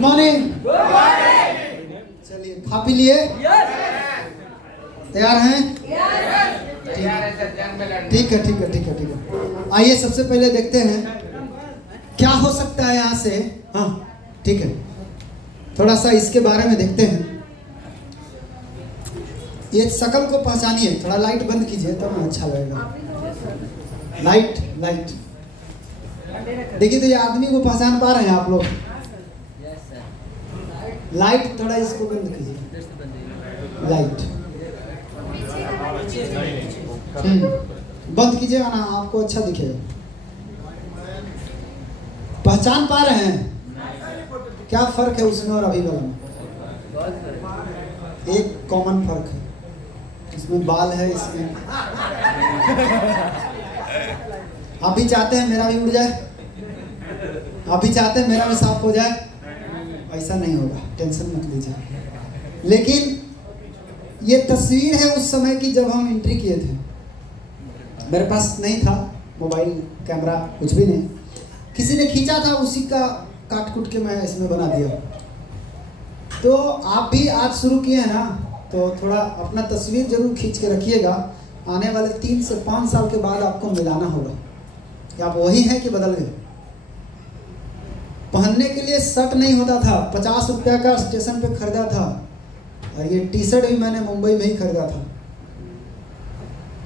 Good morning. चलिए खा P लिए? तैयार हैं? ठीक है ठीक है ठीक है ठीक है। आइए सबसे पहले देखते हैं क्या हो सकता है यहाँ से। हाँ ठीक है, थोड़ा सा इसके बारे में देखते हैं। ये शक्ल को पहचानिए। थोड़ा लाइट बंद कीजिए तब तो अच्छा लगेगा। लाइट लाइट देखिए, तो ये आदमी को पहचान पा रहे हैं आप लोग? लाइट थोड़ा इसको बंद कीजिए। लाइट बंद कीजिएगा ना, आपको अच्छा दिखेगा। पहचान पा रहे हैं? क्या फर्क है उसमें और अभी वाला में? एक कॉमन फर्क है, इसमें बाल है, इसमें। आप भी चाहते हैं मेरा भी उड़ जाए? आप भी चाहते हैं मेरा भी साफ हो जाए? ऐसा नहीं होगा, टेंशन मत लीजिए। लेकिन ये तस्वीर है उस समय की जब हम एंट्री किए थे। मेरे पास नहीं था मोबाइल, कैमरा, कुछ भी नहीं। किसी ने खींचा था, उसी का काट कुट के मैं इसमें बना दिया। तो आप भी आज शुरू किए हैं ना, तो थोड़ा अपना तस्वीर जरूर खींच के रखिएगा। आने वाले 3 से 5 साल के बाद आपको मिलाना होगा कि आप वही हैं कि बदल गए। पहनने के लिए शर्ट नहीं होता था, 50 रुपया का स्टेशन पे खरीदा था। और ये टी शर्ट भी मैंने मुंबई में ही खरीदा था।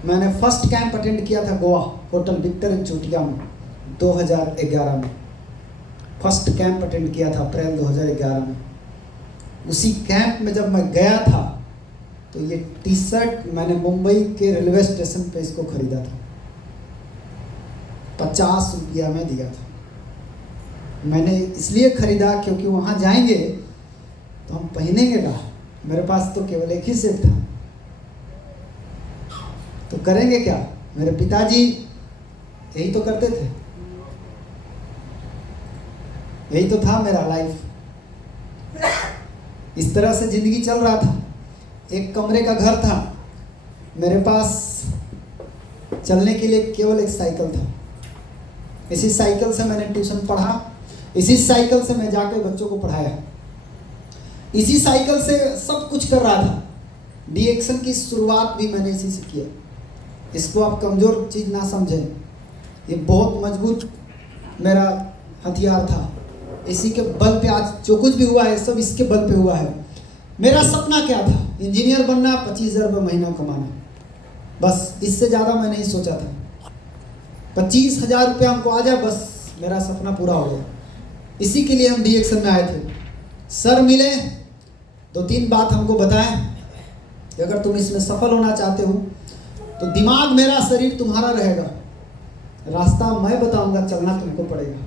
मैंने फर्स्ट कैंप अटेंड किया था गोवा, होटल विक्टर इन चोटिया में 2011 में। फर्स्ट कैंप अटेंड किया था अप्रैल 2011 में। उसी कैंप में जब मैं गया था तो ये टी शर्ट मैंने मुंबई के रेलवे स्टेशन पे इसको खरीदा था, 50 रुपया में दिया था। मैंने इसलिए खरीदा क्योंकि वहाँ जाएंगे तो हम पहनेंगे ना। मेरे पास तो केवल एक ही सेट था, तो करेंगे क्या? मेरे पिताजी यही तो करते थे, यही तो था मेरा लाइफ। इस तरह से जिंदगी चल रहा था। एक कमरे का घर था, मेरे पास चलने के लिए केवल एक साइकिल था। इसी साइकिल से मैंने ट्यूशन पढ़ा, इसी साइकिल से मैं जाकर बच्चों को पढ़ाया, इसी साइकिल से सब कुछ कर रहा था। डीएक्शन की शुरुआत भी मैंने इसी से किया। इसको आप कमज़ोर चीज़ ना समझें, ये बहुत मजबूत मेरा हथियार था। इसी के बल पे आज जो कुछ भी हुआ है सब इसके बल पे हुआ है। मेरा सपना क्या था? इंजीनियर बनना, 25,000 रुपये महीना कमाना, बस। इससे ज़्यादा मैं नहीं सोचा था। 25,000 रुपये हमको आ जाए, बस मेरा सपना पूरा हो गया। इसी के लिए हम डीएक्शन में आए थे। सर मिले, 2-3 बात हमको बताएं कि अगर तुम इसमें सफल होना चाहते हो तो दिमाग मेरा, शरीर तुम्हारा रहेगा, रास्ता मैं बताऊंगा, चलना तुमको पड़ेगा।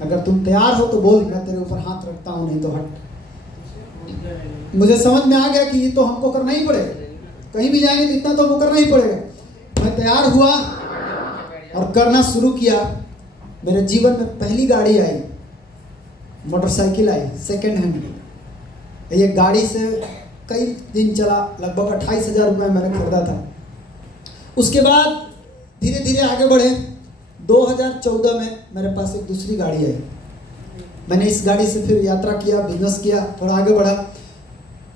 अगर तुम तैयार हो तो बोल, मैं तेरे ऊपर हाथ रखता हूँ, नहीं तो हट। मुझे समझ में आ गया कि ये तो हमको करना ही पड़ेगा, कहीं भी जाएंगे तो इतना तो हमको करना ही पड़ेगा। मैं तैयार हुआ और करना शुरू किया। मेरे जीवन में पहली गाड़ी आई, मोटरसाइकिल आई, सेकेंड हैंड। ये गाड़ी से कई दिन चला, लगभग 28,000 रुपये मैंने खरीदा था। उसके बाद धीरे धीरे आगे बढ़े। 2014 में मेरे पास एक दूसरी गाड़ी आई। मैंने इस गाड़ी से फिर यात्रा किया, बिजनेस किया, थोड़ा आगे बढ़ा।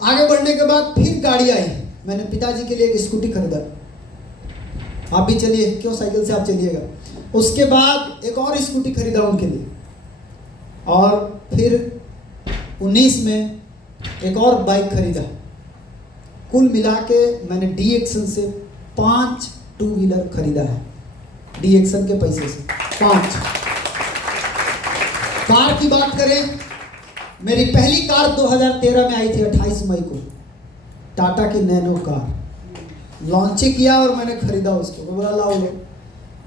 आगे बढ़ने के बाद फिर गाड़ी आई। मैंने पिताजी के लिए एक स्कूटी खरीदा। आप भी चलिए, क्यों साइकिल से आप चलिएगा। उसके बाद एक और स्कूटी खरीदा उनके लिए, और फिर 19 में एक और बाइक खरीदा। कुल मिला के मैंने डीएक्शन से 5 टू व्हीलर खरीदा है, डीएक्शन के पैसे से 5। कार की बात करें, मेरी पहली कार 2013 में आई थी, 28 मई को, टाटा की नैनो कार। लॉन्च किया और मैंने खरीदा उसको। मैं बोला लाओ लो।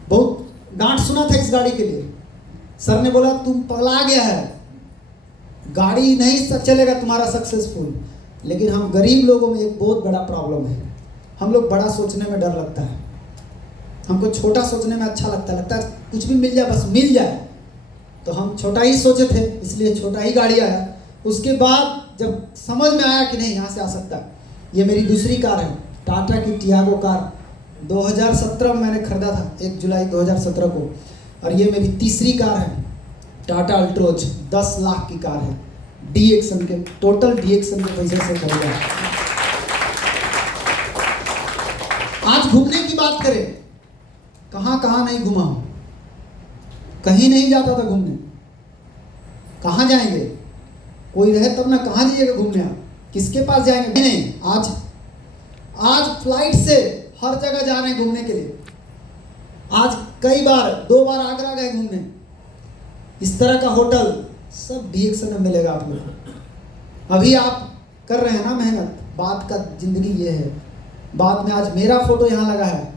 बहुत डांट सुना था इस गाड़ी के लिए। सर ने बोला तुम पगला गया है, गाड़ी नहीं चलेगा तुम्हारा सक्सेसफुल। लेकिन हम गरीब लोगों में एक बहुत बड़ा प्रॉब्लम है, हम लोग बड़ा सोचने में डर लगता है। हमको छोटा सोचने में अच्छा लगता है कुछ भी मिल जाए, बस मिल जाए। तो हम छोटा ही सोचे थे, इसलिए छोटा ही गाड़ी आया। उसके बाद जब समझ में आया कि नहीं यहाँ से आ सकता है, ये मेरी दूसरी कार है, टाटा की टियागो कार। 2017 में मैंने खरीदा था, 1 जुलाई 2017 को। और ये मेरी तीसरी कार है, टाटा अल्ट्रोज, 10 लाख की कार है। डी एक्शन के, टोटल डी एक्शन के पैसे से खरीदा। आज घूमने की बात करें, कहाँ कहाँ नहीं घुमा हूं, कहीं नहीं जाता था घूमने। कहाँ जाएंगे, कोई रहे तब ना, कहाँ जाइएगा घूमने आप, किसके पास जाएंगे? नहीं, आज फ्लाइट से हर जगह जा रहे हैं घूमने के लिए। आज कई बार, 2 बार आगरा गए घूमने। इस तरह का होटल सब डी एक्शन में मिलेगा आप लोग। अभी आप कर रहे हैं ना मेहनत, बात का जिंदगी ये है। बाद में आज मेरा फोटो यहाँ लगा है,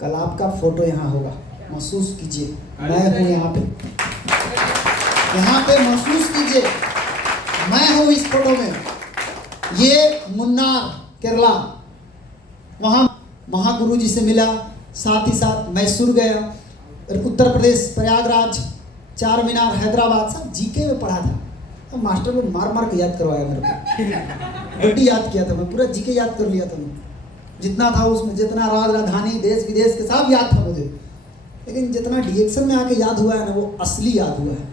कल आपका फोटो यहाँ होगा। महसूस कीजिए मैं हूँ यहाँ पे महसूस कीजिए मैं हूँ इस फोटो में। ये मुन्नार केरला, वहाँ महागुरु जी से मिला, साथ ही साथ मैसूर गया, उत्तर प्रदेश प्रयागराज, चार मीनार हैदराबाद, सब जीके में पढ़ा था। तो मास्टर ने मार मार के याद करवाया मेरे को, बड़ी याद किया था मैं, पूरा जीके याद कर लिया था मैं, जितना था उसमें, जितना राजधानी देश विदेश के सब याद था मुझे। लेकिन जितना डीएक्शन में आके याद हुआ है ना, वो असली याद हुआ है।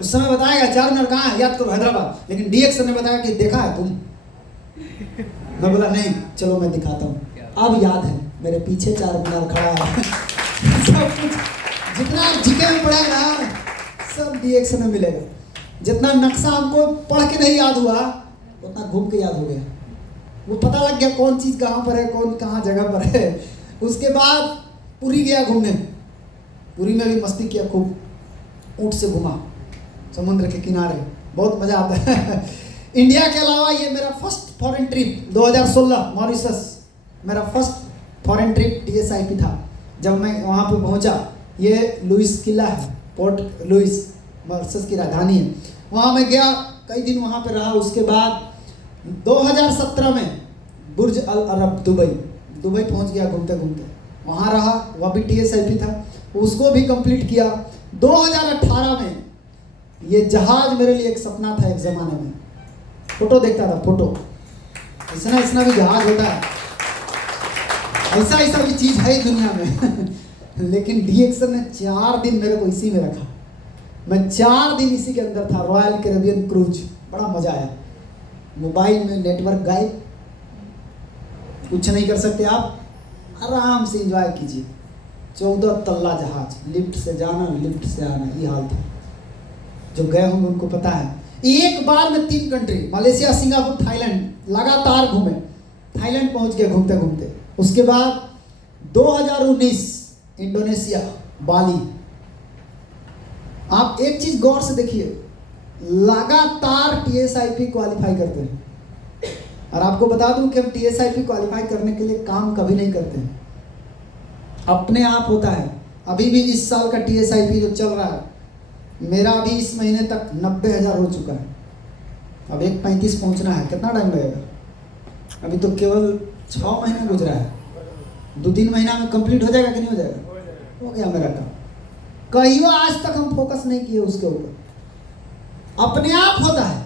उस समय बताएगा 4 मीनार कहाँ है, याद करो हैदराबाद, लेकिन डीएक्शन ने बताया कि देखा है तुम। मैं बोला नहीं, चलो मैं दिखाता हूँ। अब याद है, मेरे पीछे 4 मीनार खड़ा है। सब कुछ जितना आप जीके में पढ़ा ना, सब डीएक्शन में मिलेगा। जितना नक्शा हमको पढ़ के नहीं याद हुआ, उतना घूम के याद हो गया। वो पता लग गया कौन चीज़ कहाँ पर है, कौन कहाँ जगह पर है। उसके बाद पुरी गया घूमने, पुरी में भी मस्ती किया खूब, ऊँट से घुमा समुद्र के किनारे, बहुत मज़ा आता है। इंडिया के अलावा ये मेरा फर्स्ट फॉरेन ट्रिप 2016 मॉरिशस, मेरा फर्स्ट फॉरेन ट्रिप TSIP था। जब मैं वहाँ पे पहुँचा, ये लुइस किला है, पोर्ट लुइस मॉरिशस की राजधानी है। वहाँ मैं गया, कई दिन वहाँ पे रहा। उसके बाद 2017 में बुर्ज अल अरब दुबई पहुँच गया घूमते घूमते, वहाँ रहा, वह भी TSIP था, उसको भी कंप्लीट किया। 2018 में ये जहाज मेरे लिए एक सपना था। एक ज़माने में फोटो देखता था, फोटो ऐसा भी जहाज होता है, ऐसा भी चीज़ है दुनिया में। लेकिन डीएक्शन ने 4 दिन मेरे को इसी में रखा। मैं 4 दिन इसी के अंदर था, रॉयल कैरेबियन क्रूज। बड़ा मज़ा आया। मोबाइल में नेटवर्क गायब, कुछ नहीं कर सकते आप, आराम से एंजॉय कीजिए। 14 तल्ला जहाज, लिफ्ट से जाना लिफ्ट से आना, ये हाल था। जो गए होंगे उनको पता है। एक बार में 3 कंट्री, मलेशिया, सिंगापुर, थाईलैंड लगातार घूमे। थाईलैंड पहुंच गए घूमते घूमते। उसके बाद 2019 इंडोनेशिया, बाली। आप एक चीज गौर से देखिए, लगातार TSIP क्वालिफाई करते हैं। और आपको बता दूं कि हम TSIP क्वालिफाई करने के लिए काम कभी नहीं करते हैं, अपने आप होता है। अभी भी इस साल का TSIP जो चल रहा है, मेरा अभी इस महीने तक 90,000 हो चुका है। अब 135 पहुंचना है, कितना टाइम लगेगा? अभी तो केवल 6 महीना गुजरा है, 2-3 महीना में कंप्लीट हो जाएगा कि नहीं हो जाएगा? हो गया मेरा काम। कहीं आज तक हम फोकस नहीं किए उसके ऊपर, अपने आप होता है।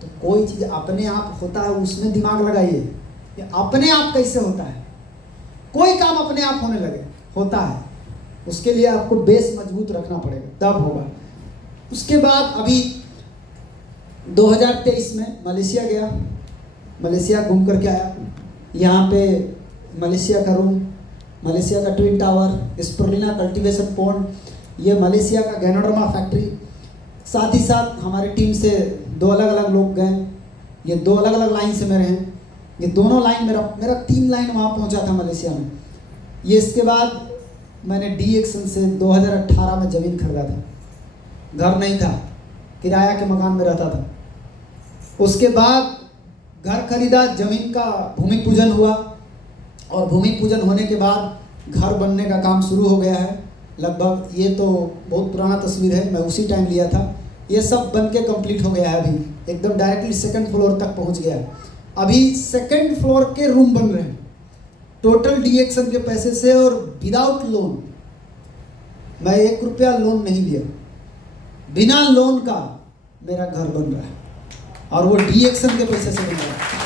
तो कोई चीज़ अपने आप होता है, उसमें दिमाग लगाइए कि अपने आप कैसे होता है। कोई काम अपने आप होने लगे होता है, उसके लिए आपको बेस मजबूत रखना पड़ेगा, तब होगा। उसके बाद अभी 2023 में मलेशिया गया, मलेशिया घूम करके आया। यहाँ पे मलेशिया का रूम, मलेशिया का twin tower, spirulina cultivation pond, ये मलेशिया का गैनोडर्मा फैक्ट्री। साथ ही साथ हमारी टीम से 2 अलग अलग लोग गए, ये 2 अलग अलग लाइन से मेरे हैं। ये दोनों लाइन मेरा 3 लाइन वहाँ पहुँचा था मलेशिया में। ये इसके बाद मैंने डीएक्शन से 2018 में ज़मीन खरीदा था, घर नहीं था, किराया के मकान में रहता था। उसके बाद घर खरीदा, ज़मीन का भूमि पूजन हुआ, और भूमि पूजन होने के बाद घर बनने का काम शुरू हो गया है। लगभग ये तो बहुत पुराना तस्वीर है, मैं उसी टाइम लिया था। ये सब बन के कम्प्लीट हो गया है, अभी एकदम डायरेक्टली 2nd फ्लोर तक पहुंच गया है। अभी 2nd फ्लोर के रूम बन रहे हैं, टोटल डीएक्शन के पैसे से और विदाउट लोन। मैं 1 रुपया लोन नहीं लिया, बिना लोन का मेरा घर बन रहा है, और वो डीएक्शन के पैसे से बन रहा है।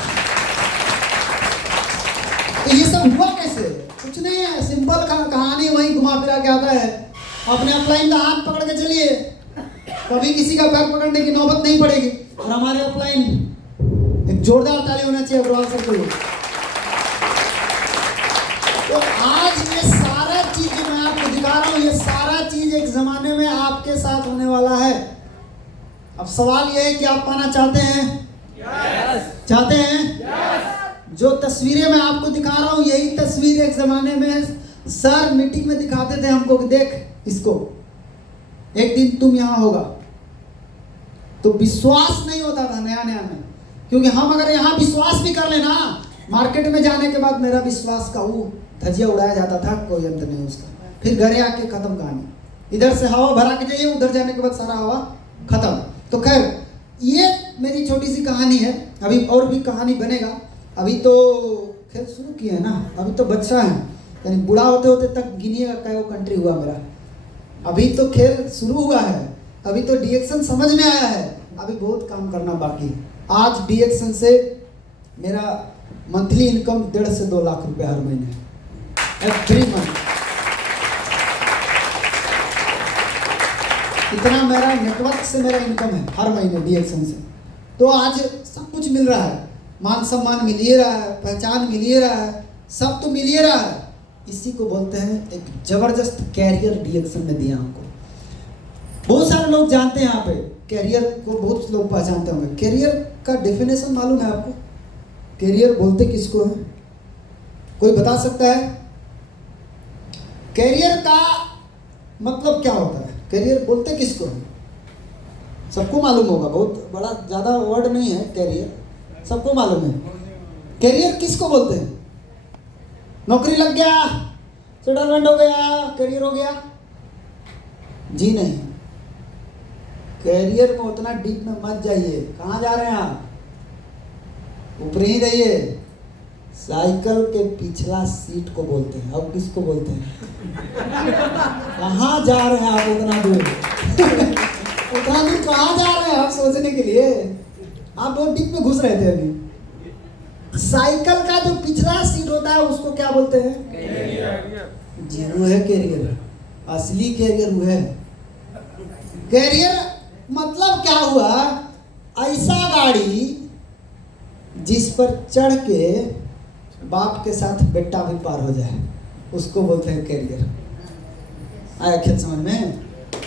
तो ये सब हुआ कैसे? कुछ नहीं है, सिंपल कहानी वही घुमा फिरा के आता है। अपने अपलाइन का हाथ पकड़ के चलिए, कभी किसी का पैर पकड़ने की नौबत नहीं पड़ेगी। और जोरदार ताली होना चाहिए अग्रवाल सर के लिए। तो आज ये सारा चीज जो मैं आपको दिखा रहा हूं, ये सारा चीज एक जमाने में आपके साथ होने वाला है। अब सवाल ये है कि आप पाना चाहते हैं? yes. चाहते हैं? yes. जो तस्वीरें मैं आपको दिखा रहा हूं, यही तस्वीर एक जमाने में सर मीटिंग में दिखाते थे हमको कि देख इसको, एक दिन तुम यहां होगा। तो विश्वास नहीं होता था नया नया में, क्योंकि हम अगर यहाँ विश्वास भी कर लेना, मार्केट में जाने के बाद मेरा विश्वास का वो धजिया उड़ाया जाता था, कोई अंत नहीं उसका। फिर घरे आके खत्म कहानी। इधर से हवा भरा के जाइए, उधर जाने के बाद सारा हवा खत्म। तो खैर ये मेरी छोटी सी कहानी है, अभी और भी कहानी बनेगा। अभी तो खैर शुरू किए है ना, अभी तो बच्चा है, यानी बूढ़ा होते होते तक गिनिएगा क्या कंट्री हुआ मेरा। अभी तो खेल शुरू हुआ है, अभी तो डीएक्शन समझ में आया है, अभी बहुत काम करना बाकी। आज डीएक्शन से मेरा मंथली इनकम 1.5 से 2 लाख रुपए हर महीने है, एवरी मंथ। इतना मेरा नेटवर्क से मेरा इनकम है हर महीने डीएक्शन से। तो आज सब कुछ मिल रहा है, मान सम्मान मिल ही रहा है, पहचान मिल ही रहा है, सब तो मिल ही रहा है। इसी को बोलते हैं एक जबरदस्त कैरियर डीएक्शन में दिया हमको। बहुत सारे लोग जानते हैं यहाँ पे कैरियर को, बहुत लोग पहचानते होंगे। कैरियर का डेफिनेशन मालूम है आपको? कैरियर बोलते किसको है? कोई बता सकता है? कैरियर का मतलब क्या होता है? कैरियर बोलते किसको है? सबको मालूम होगा, बहुत बड़ा ज़्यादा वर्ड नहीं है कैरियर, सबको मालूम है। कैरियर किसको बोलते हैं? नौकरी लग गया, सेटलमेंट हो गया, कैरियर हो गया? जी नहीं, कैरियर में उतना डीप में मत जाइए। कहाँ जा रहे हैं आप? ऊपर ही रहिए। साइकिल के पिछला सीट को बोलते हैं। अब किसको बोलते हैं? कहाँ जा रहे हैं आप उतना दूर? उतना दूर कहाँ जा रहे हैं आप सोचने के लिए? आप बहुत डीप में घुस रहे थे अभी। साइकिल का जो पिछला सीट होता है उसको क्या बोलते हैं? कैरियर। जी वो है कैरियर, असली कैरियर वो है। कैरियर मतलब क्या हुआ? ऐसा गाड़ी जिस पर चढ़ के बाप के साथ बेटा भी पार हो जाए, उसको बोलते हैं कैरियर। आया खेल समझ में?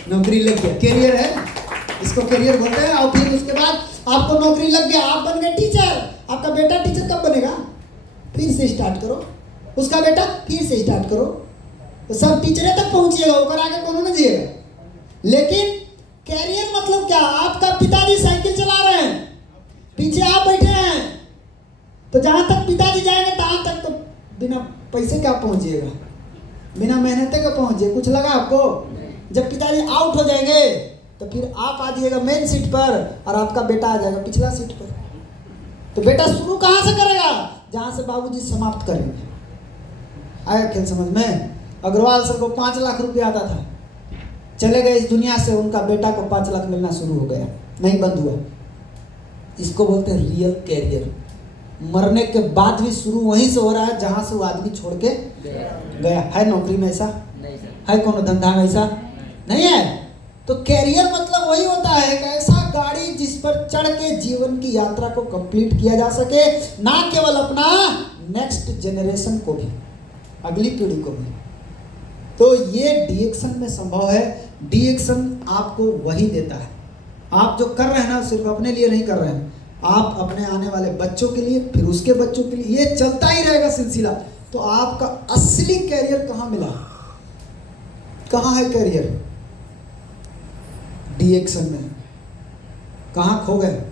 नौकरी लग गया, कैरियर है, इसको कैरियर बोलते हैं। और फिर उसके बाद आपको नौकरी लग गया, आप बन गए टीचर। आपका बेटा टीचर कब बनेगा? फिर से स्टार्ट करो। उसका बेटा फिर से स्टार्ट करो, तो सब टीचरें तक पहुंचिएगा, ऊपर आके कौन ना जिएगा। लेकिन कैरियर मतलब क्या? आपका पिताजी साइकिल चला रहे हैं, पीछे आप बैठे हैं, तो जहां तक पिताजी जाएंगे तहां तक तो बिना पैसे का पहुंचिएगा, बिना मेहनत के पहुंचिए। कुछ लगा आपको? जब पिताजी आउट हो जाएंगे तो फिर आप आ जाइएगा मेन सीट पर और आपका बेटा आ जाएगा पिछला सीट पर। तो बेटा शुरू कहां से करेगा? जहां से बाबूजी समाप्त करेंगे। आया खेल समझ में? अग्रवाल सर को 5 लाख रुपया आता था, चले गए इस दुनिया से, उनका बेटा को 5 लाख मिलना शुरू हो गया, नहीं बंद हुआ। इसको बोलते हैं रियल कैरियर। मरने के बाद भी शुरू वहीं से हो रहा है जहां से वो आदमी छोड़ के गया है। नौकरी में ऐसा है? कोनो धंधा में ऐसा नहीं है? तो कैरियर मतलब वही होता है कि ऐसा गाड़ी जिस पर चढ़ के जीवन की यात्रा को कंप्लीट किया जा सके, ना केवल अपना, नेक्स्ट जनरेशन को भी, अगली पीढ़ी को भी। तो ये डीएक्शन में संभव है। डीएक्शन आपको वही देता है। आप जो कर रहे हैं ना, सिर्फ अपने लिए नहीं कर रहे हैं, आप अपने आने वाले बच्चों के लिए, फिर उसके बच्चों के लिए, ये चलता ही रहेगा सिलसिला। तो आपका असली कैरियर कहाँ मिला? कहाँ है कैरियर? डीएक्शन में। कहाँ खो गए?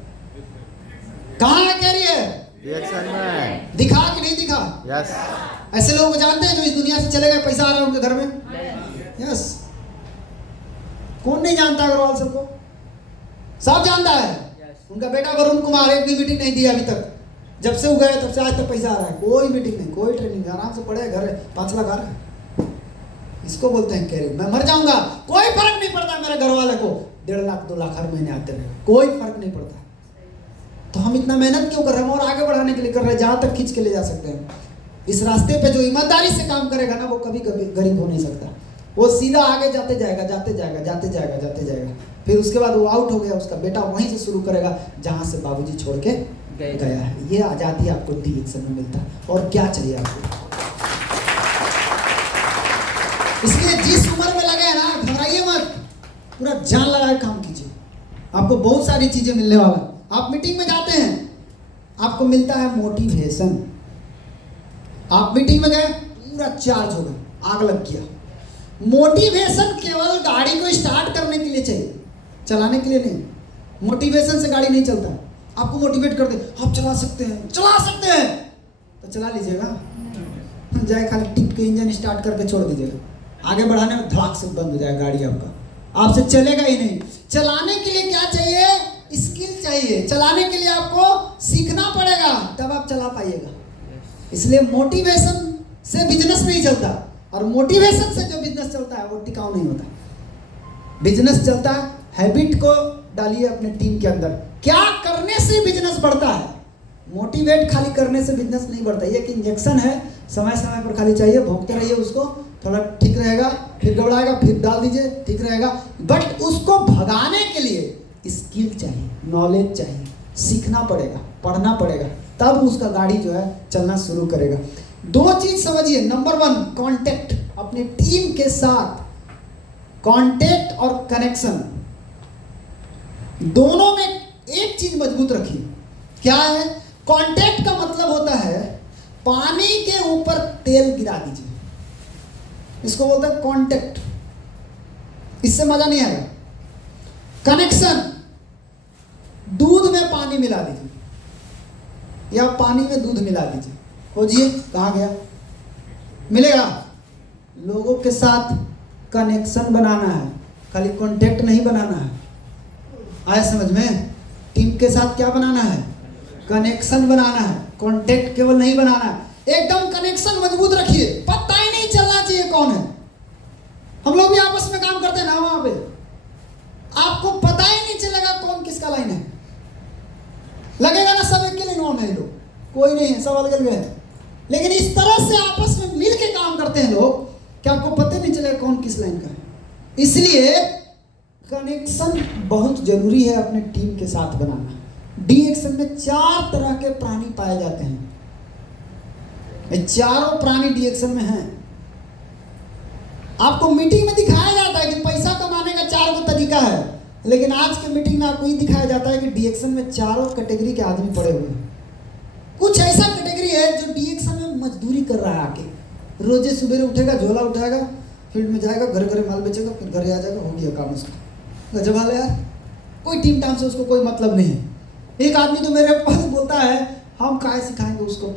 कहाँ है कैरियर? डीएक्शन में। दिखा कि नहीं दिखा? यस। ऐसे लोगों को जानते हैं जो इस दुनिया से चले गए, पैसा आ रहा है उनके घर में? यस। कौन नहीं जानता अग्रवाल सर को? सब जानता है। उनका बेटा वरुण कुमार एक भी मीटिंग नहीं दिया अभी तक, जब से वो गए तब से आज तक पैसा आ रहा है। कोई मीटिंग नहीं, कोई ट्रेनिंग, आराम से पढ़े, घर 5 लाख आ रहा है। इसको बोलते हैं कैरियर। मैं मर जाऊंगा, कोई फर्क नहीं पड़ता मेरे घर वाले को, 1.5 लाख 2 लाख हर महीने आते रहे, कोई फर्क नहीं पड़ता। तो हम इतना मेहनत क्यों कर रहे हैं? और आगे बढ़ाने के लिए कर रहे हैं, जहां तक खींच के ले जा सकते हैं। इस रास्ते पे जो ईमानदारी से काम करेगा ना, वो कभी कभी गरीब हो नहीं सकता। वो सीधा आगे जाते जाएगा, जाते जाएगा, जाते जाएगा, जाते जाएगा। फिर उसके बाद वो आउट हो गया, उसका बेटा वहीं से शुरू करेगा जहां से बाबूजी छोड़ के गया है। ये आज़ादी आपको डीएक्शन में मिलता है, और क्या चाहिए आपको। इसलिए जिस उम्र में लगे ना, घबराइए मत, पूरा जान लगा के काम कीजिए, आपको बहुत सारी चीजें मिलने वाला है। आप मीटिंग में जाते हैं, आपको मिलता है मोटिवेशन। आप मीटिंग में गए, पूरा चार्ज हो गया, आग लग गया। मोटिवेशन केवल गाड़ी को स्टार्ट करने के लिए चाहिए, चलाने के लिए नहीं। मोटिवेशन से गाड़ी नहीं चलता। आपको मोटिवेट कर दे, आप चला सकते हैं, चला सकते हैं, तो चला लीजिएगा। जाए खाली टिप के इंजन स्टार्ट करके छोड़ दीजिएगा, आगे बढ़ाने में धड़ाक से बंद हो जाएगा गाड़ी आपका, आपसे चलेगा ही नहीं। चलाने के लिए क्या चाहिए? स्किल चाहिए। चलाने के लिए आपको सीखना पड़ेगा, तब आप चला पाइएगा। इसलिए मोटिवेशन से बिजनेस नहीं चलता, और मोटिवेशन से जो बिजनेस चलता है वो टिकाऊ नहीं होता। बिजनेस चलता है, हैबिट को डालिए अपने टीम के अंदर, क्या करने से बिजनेस बढ़ता है। मोटिवेट खाली करने से बिजनेस नहीं बढ़ता। ये एक इंजेक्शन है, समय समय पर खाली चाहिए, भोंकते रहिए उसको, थोड़ा ठीक रहेगा, फिर घबराएगा, फिर डाल दीजिए, ठीक रहेगा। बट उसको भगाने के लिए स्किल चाहिए, नॉलेज चाहिए, सीखना पड़ेगा, पढ़ना पड़ेगा, तब उसका गाड़ी जो है चलना शुरू करेगा। दो चीज समझिए। नंबर 1, कांटेक्ट, अपने टीम के साथ कांटेक्ट और कनेक्शन, दोनों में एक चीज मजबूत रखिए। क्या है? कांटेक्ट का मतलब होता है पानी के ऊपर तेल गिरा दीजिए, इसको बोलते हैं कांटेक्ट। इससे मजा नहीं आएगा। कनेक्शन, दूध में पानी मिला दीजिए या पानी में दूध मिला दीजिए, खोजिए कहाँ गया, मिलेगा। लोगों के साथ कनेक्शन बनाना है, खाली कांटेक्ट नहीं बनाना है। आया समझ में? टीम के साथ क्या बनाना है? कनेक्शन बनाना है, कांटेक्ट केवल नहीं बनाना है। एकदम कनेक्शन मजबूत रखिए, पता ही नहीं चलना चाहिए कौन है। हम लोग भी आपस में काम करते हैं ना, वहां पे आपको पता ही नहीं चलेगा कौन किसका लाइन है। लगेगा ना सब एक के लिए नॉन है, लोग कोई नहीं है, सब अलग अलग है। लेकिन इस तरह से आपस में मिल के काम करते हैं लोग कि आपको पता नहीं चलेगा कौन किस लाइन का है। इसलिए कनेक्शन बहुत जरूरी है अपने टीम के साथ बनाना। डीएक्शन में 4 तरह के प्राणी पाए जाते हैं, ये चारों प्राणी डीएक्शन में हैं। आपको मीटिंग में दिखाया जाता है कि पैसा कमाने का 4 गो तरीका है, लेकिन आज के मीटिंग में आपको ये दिखाया जाता है कि डीएक्शन में चारों कैटेगरी के आदमी पड़े हुए हैं। कुछ ऐसा कैटेगरी है जो डीएक्शन में मजदूरी कर रहा है, आके रोजे सुबह उठेगा, झोला उठाएगा, फील्ड में जाएगा, घर घर माल बेचेगा, फिर घर आ जाएगा, हो गया काम उसका। गजब हाल है यार, कोई टीम टाइम से उसको कोई मतलब नहीं है। एक आदमी तो मेरे पास बोलता है, हम काहे सिखाएंगे उसको,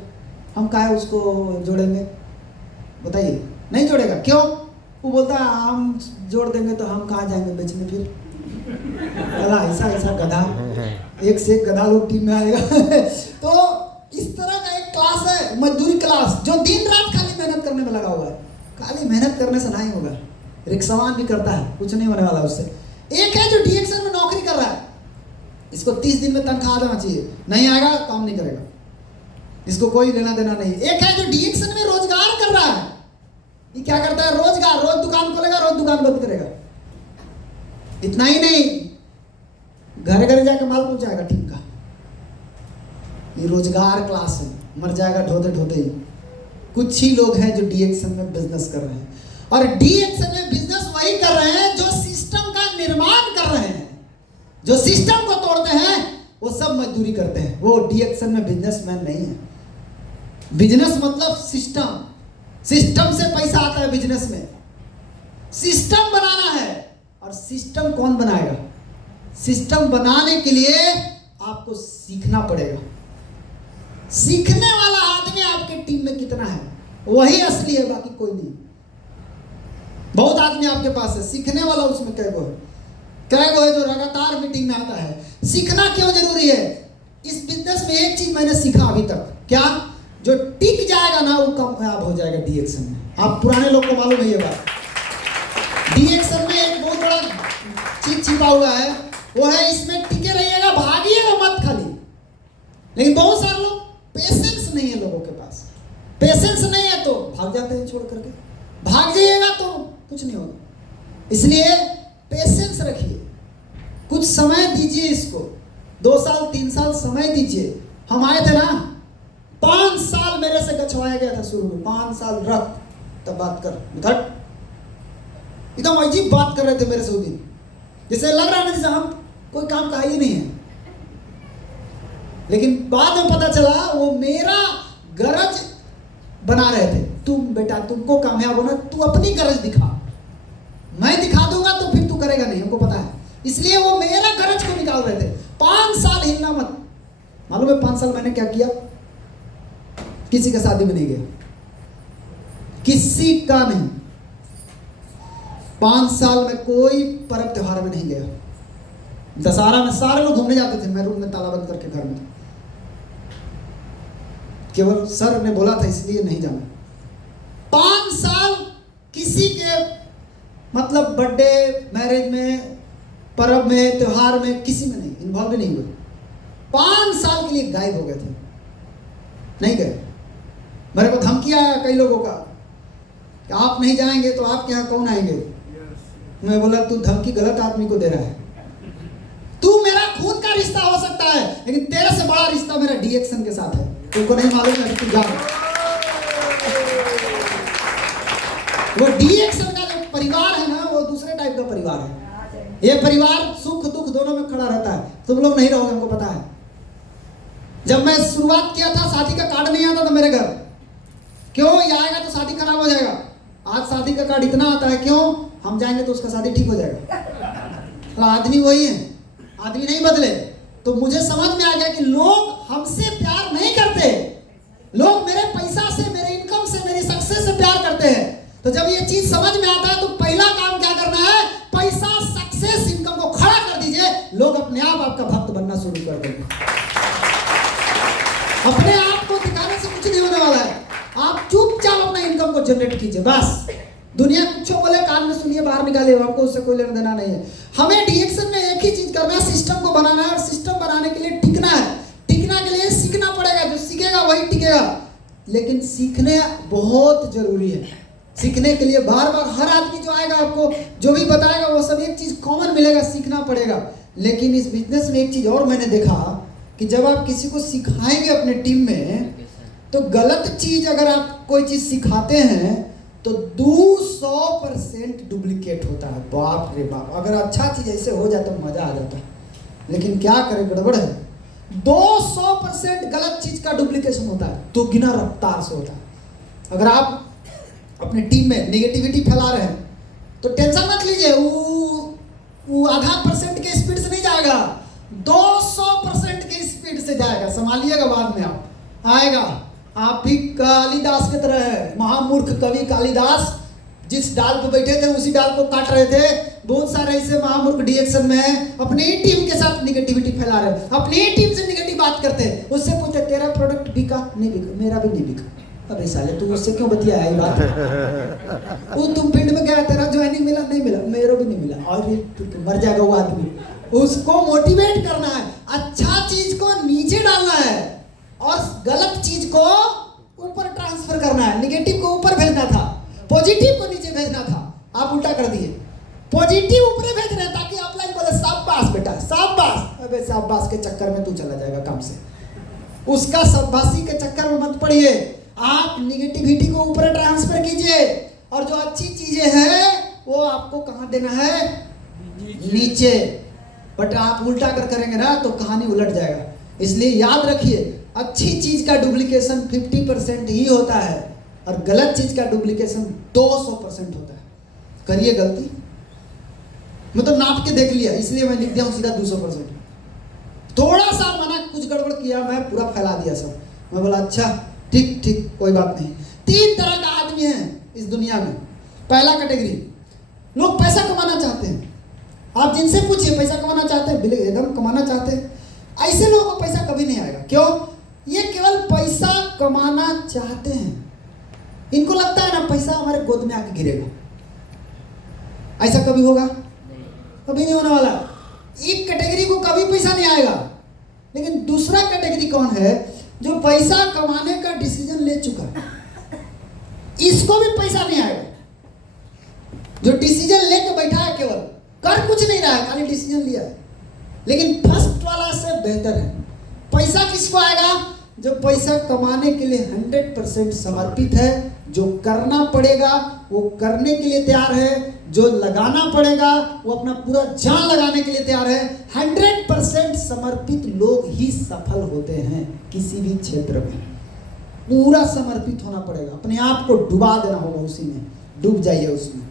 हम काहे उसको जोड़ेंगे, बताइए। नहीं जोड़ेगा, क्यों? वो बोलता है हम जोड़ देंगे तो हम कहाँ जाएंगे बेचने, फिर अला ऐसा गधा, एक से एक गधा लोग टीम में आएगा। तो इस तरह का एक क्लास है, मजदूरी क्लास, जो दिन रात खाली मेहनत करने में लगा हुआ है। खाली मेहनत करने से नहीं होगा, रिक्शवान भी करता है, कुछ नहीं होने वाला उससे। एक है जो डीएक्शन में नौकरी कर रहा है, इसको 30 दिन में तनख्वाह देना चाहिए, नहीं आएगा काम नहीं करेगा, इसको कोई लेना देना नहीं। एक है जो डीएक्शन में रोजगार कर रहा है, ये क्या करता है? रोजगार, रोज दुकान खोलेगा, रोज दुकान बंद करेगा। इतना ही नहीं, घर घर जाकर माल पहुंचाएगा टीम का। ये रोजगार क्लास है, मर जाएगा ढोते ढोते ही। कुछ ही लोग हैं जो डीएक्शन में बिजनेस कर रहे हैं, और डीएक्शन में बिजनेस वही कर रहे हैं जो सिस्टम का निर्माण कर रहे हैं। जो सिस्टम को तोड़ते हैं वो सब मजदूरी करते हैं, वो डीएक्शन में बिजनेसमैन नहीं है। बिजनेस मतलब सिस्टम, सिस्टम से पैसा आता है बिजनेस में। सिस्टम बनाना है, और सिस्टम कौन बनाएगा? सिस्टम बनाने के लिए आपको सीखना पड़ेगा। सीखने वाला आदमी आपके टीम में कितना है, वही असली है, बाकी कोई नहीं। बहुत आदमी आपके पास है, सीखने वाला उसमें कै गो है, कै गो है जो लगातार मीटिंग में आता है। सीखना क्यों जरूरी है? इस बिजनेस में एक चीज मैंने सीखा अभी तक, क्या? जो टिक जाएगा ना वो कामयाब हो जाएगा डीएक्शन में। आप पुराने लोग को मालूम है ये बात। डीएक्शन में एक बहुत बड़ा चीज छिपा हुआ है, वो है इसमें टिके रहिएगा, भागिएगा मत खाली। लेकिन बहुत सारे लोग, पेशेंस नहीं है लोगों के पास। पेशेंस नहीं है तो भाग जाते हैं छोड़ करके। भाग जाइएगा तो कुछ नहीं होगा। इसलिए पेशेंस रखिए, कुछ समय दीजिए इसको, 2 साल 3 साल समय दीजिए, हम आए थे ना, 5 साल मेरे से गछवाया गया था शुरू में, 5 साल रख तब बात कर, एकदम अजीब बात कर रहे थे मेरे से उस दिन, जैसे लग रहा है ना जैसे हम कोई काम का ही नहीं है। लेकिन बाद में पता चला वो मेरा गरज बना रहे थे, तुम बेटा तुमको कामयाब होना, तू अपनी गरज दिखा, मैं दिखा दूंगा तो फिर तू करेगा नहीं, हमको पता है। इसलिए वो मेरा गरज को निकाल रहे थे। 5 साल हिलना मत। मालूम है 5 साल मैंने क्या किया? किसी का शादी में नहीं गया, किसी का नहीं। 5 साल में कोई पर्व त्योहार में नहीं गया। दशहरा में सारे लोग घूमने जाते थे, मैं रूम में ताला बंद करके घर में, केवल सर ने बोला था इसलिए नहीं जाना। 5 साल किसी के मतलब बर्थडे, मैरिज में, पर्व में, त्योहार में, किसी में नहीं इन्वॉल्व नहीं हुए। 5 साल के लिए गायब हो गए थे, नहीं गए। मेरे को धमकी आया कई लोगों का कि आप नहीं जाएंगे तो आपके यहाँ कौन आएंगे। मैं बोला तू धमकी गलत आदमी को दे रहा है। तू मेरा खून का रिश्ता हो सकता है, लेकिन तेरे से बड़ा रिश्ता मेरा डीएक्शन के साथ है। तुमको नहीं मालूम है, तू जान। वो डीएक्शन का जो परिवार है ना, वो दूसरे टाइप का परिवार है। ये परिवार सुख दुख दोनों में खड़ा रहता है। तुम लोग नहीं रहोगे, हमको पता है। जब मैं शुरुआत किया था, शादी का कार्ड नहीं आता था मेरे घर। क्यों? ये आएगा तो शादी खराब हो जाएगा। आज शादी का कार्ड इतना आता है, क्यों? हम जाएंगे तो उसका शादी ठीक हो जाएगा। तो आदमी वही है, आदमी नहीं बदले। तो मुझे समझ में आ गया कि लोग हमसे प्यार नहीं करते, लोग मेरे पैसा से, मेरे इनकम से, मेरी सक्सेस से प्यार करते हैं। तो जब ये चीज समझ में आता है तो पहला काम क्या करना है? पैसा, सक्सेस, इनकम को खड़ा कर दीजिए, लोग अपने आप आपका भक्त बनना शुरू कर देंगे। अपने आप को दिखाने से कुछ नहीं होने वाला है। आप चुपचाप अपना इनकम को जनरेट कीजिए, बस। दुनिया कुछ बोले कान में सुनिए, बाहर निकालिए, हमको उससे कोई लेना देना नहीं है। हमें डीएक्शन में एक ही चीज करना है, सिस्टम को बनाना है। और सिस्टम बनाने के लिए टिकना है। टिकना के लिए सीखना पड़ेगा, जो सीखेगा वही टिकेगा। लेकिन सीखने बहुत जरूरी है। सीखने के लिए बार बार हर आदमी जो आएगा, आपको जो भी बताएगा, वो सब एक चीज कॉमन मिलेगा, सीखना पड़ेगा। लेकिन इस बिजनेस में एक चीज और मैंने देखा कि जब आप किसी को सिखाएंगे अपने टीम में, तो गलत चीज अगर आप कोई चीज सिखाते हैं तो 200% डुप्लीकेट होता है। बाप रे बाप, अगर अच्छा चीज ऐसे हो जाए तो मजा आ जाता है। लेकिन क्या करें, गड़बड़ है। 200% गलत चीज का डुप्लीकेशन होता है, तो दुगना रफ्तार से होता है। अगर आप अपनी टीम में नेगेटिविटी फैला रहे हैं तो टेंशन मत लीजिए, वो आधा % के स्पीड से नहीं जाएगा, 200% के स्पीड से जाएगा। संभालिएगा, बाद में आप आएगा। आप भी कालिदास की तरह है, महामूर्ख कवि कालिदास जिस डाल पे बैठे थे उसी डाल को काट रहे थे। बहुत सारे ऐसे महामूर्ख डीएक्शन में है, अपनी ही टीम के साथ निगेटिविटी फैला रहे हैं, अपनी ही टीम से निगेटिव बात करते हैं। उससे पूछते तेरा प्रोडक्ट बिका? नहीं बिका। मेरा भी नहीं बिका। अबे साले तू उससे क्यों बतिया है बात? वो तुम फील्ड में गया, तेरा ज्वाइनिंग मिला? नहीं मिला। मेरा भी नहीं मिला। और मर जाएगा वो आदमी। उसको मोटिवेट करना है, अच्छा चीज को नीचे डालना है और गलत चीज को ऊपर ट्रांसफर करना है। निगेटिव को ऊपर भेजना था, पॉजिटिव को नीचे भेजना था, आप उल्टा कर दिए। पॉजिटिव ऊपर भेज रहे हैं ताकि अपलाइन बोले शाबाश बेटा शाबाश। अबे शाबाश के चक्कर में तू चला जाएगा काम से। उसका शाबाशी के चक्कर में मत पड़िए, आप निगेटिविटी को ऊपर ट्रांसफर कीजिए और जो अच्छी चीजें हैं वो आपको कहाँ देना है? नीचे। बट आप उल्टा कर करेंगे ना तो कहानी उलट जाएगा। इसलिए याद रखिए, अच्छी चीज का डुप्लीकेशन 50% ही होता है और गलत चीज का डुप्लीकेशन 200% होता है। करिए गलती, मैं तो नाप के देख लिया, इसलिए मैं लिख दिया हूं सीधा 200%। थोड़ा सा मना, कुछ गड़बड़ किया, मैं पूरा फैला दिया सब। मैं बोला अच्छा ठीक ठीक कोई बात नहीं। 3 तरह का आदमी है इस दुनिया में। पहला कैटेगरी, लोग पैसा कमाना चाहते हैं। आप जिनसे पूछिए पैसा कमाना चाहते हैं, बिल्कुल एकदम कमाना चाहते हैं। ऐसे लोगों को पैसा कभी नहीं आएगा। क्यों? ये केवल पैसा कमाना चाहते हैं। इनको लगता है ना पैसा हमारे गोद में आके गिरेगा। ऐसा कभी होगा? कभी नहीं होने वाला। एक कैटेगरी को कभी पैसा नहीं आएगा। लेकिन दूसरा कैटेगरी कौन है? जो पैसा कमाने का डिसीजन ले चुका है, इसको भी पैसा नहीं आएगा। जो डिसीजन लेके बैठा है, केवल कर कुछ नहीं रहा है, खाली डिसीजन लिया है। लेकिन फर्स्ट वाला से बेहतर है। पैसा किसको आएगा? जो पैसा कमाने के लिए 100% समर्पित है, जो करना पड़ेगा वो करने के लिए तैयार है, जो लगाना पड़ेगा वो अपना पूरा जान लगाने के लिए तैयार है। 100% समर्पित लोग ही सफल होते हैं किसी भी क्षेत्र में। पूरा समर्पित होना पड़ेगा, अपने आप को डुबा देना होगा उसी में, डूब जाइए उसमें।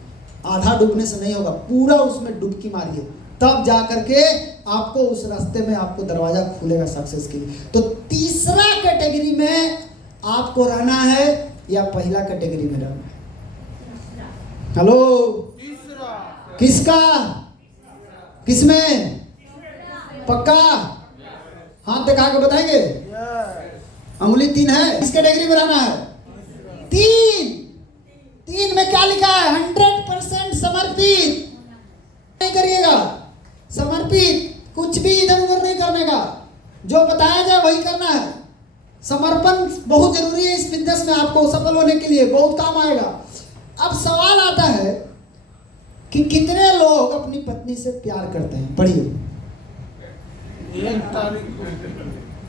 आधा डूबने से नहीं होगा, पूरा उसमें डुबकी मारिए, तब जा करके आपको उस रास्ते में आपको दरवाजा खुलेगा सक्सेस के लिए। तो तीसरा कैटेगरी में आपको रहना है या पहला कैटेगरी में रहना है? हेलो, किसका? किसमें? पक्का? हाथ दिखा के बताएंगे। अंगुली 3 है, किस कैटेगरी में रहना है? 3 में क्या लिखा है? 100% समर्पित नहीं करिएगा, समर्पित, कुछ भी इधर उधर नहीं करने का, जो बताया जाए वही करना है। समर्पण बहुत जरूरी है इस बिजनेस में, आपको सफल होने के लिए बहुत काम आएगा। अब सवाल आता है कि कितने लोग अपनी पत्नी से प्यार करते हैं? पढ़िए,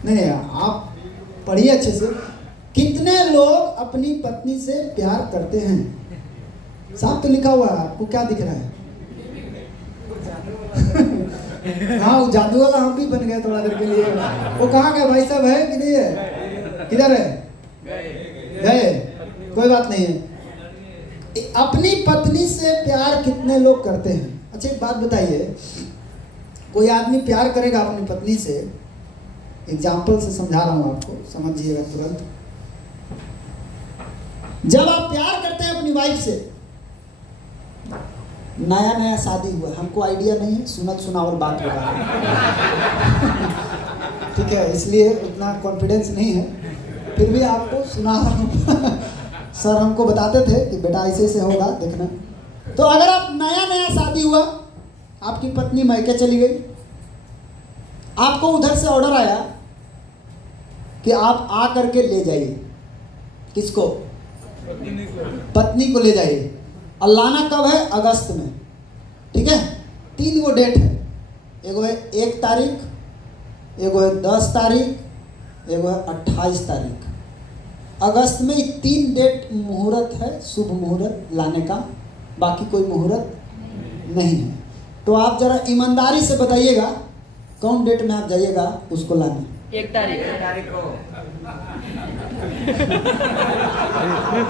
नहीं आप पढ़िए अच्छे से। कितने लोग अपनी पत्नी से प्यार करते हैं? साफ तो लिखा हुआ है, आपको क्या दिख रहा है? हाँ, वो जादू वाला हम भी बन गए थोड़ा देर के लिए। वो कहाँ गए भाई साहब? है कि नहीं है? किधर है? गए, कोई बात नहीं है। अपनी पत्नी से प्यार कितने लोग करते हैं? अच्छा एक बात बताइए, कोई आदमी प्यार करेगा अपनी पत्नी से, एग्जाम्पल से समझा रहा हूँ आपको, समझिएगा तुरंत। जब आप प्यार करते हैं अपनी वाइफ से, नया नया शादी हुआ, हमको आइडिया नहीं है, सुनत सुनावल बात होगा ठीक है, इसलिए उतना कॉन्फिडेंस नहीं है, फिर भी आपको सुना रहा हूँ सर हमको बताते थे कि बेटा ऐसे ऐसे होगा, देखना। तो अगर आप नया नया शादी हुआ, आपकी पत्नी मायके चली गई, आपको उधर से ऑर्डर आया कि आप आ करके ले जाइए। किसको? पत्नी को ले जाइए। और लाना कब है? अगस्त में, ठीक है। 3 गो डेट है, एगो है 1 तारीख, एगो है 10 तारीख, एगो है 28 तारीख। अगस्त में 3 डेट मुहूर्त है, शुभ मुहूर्त लाने का, बाकी कोई मुहूर्त नहीं है। तो आप जरा ईमानदारी से बताइएगा कौन डेट में आप जाइएगा उसको लाने? 1 तारीख को।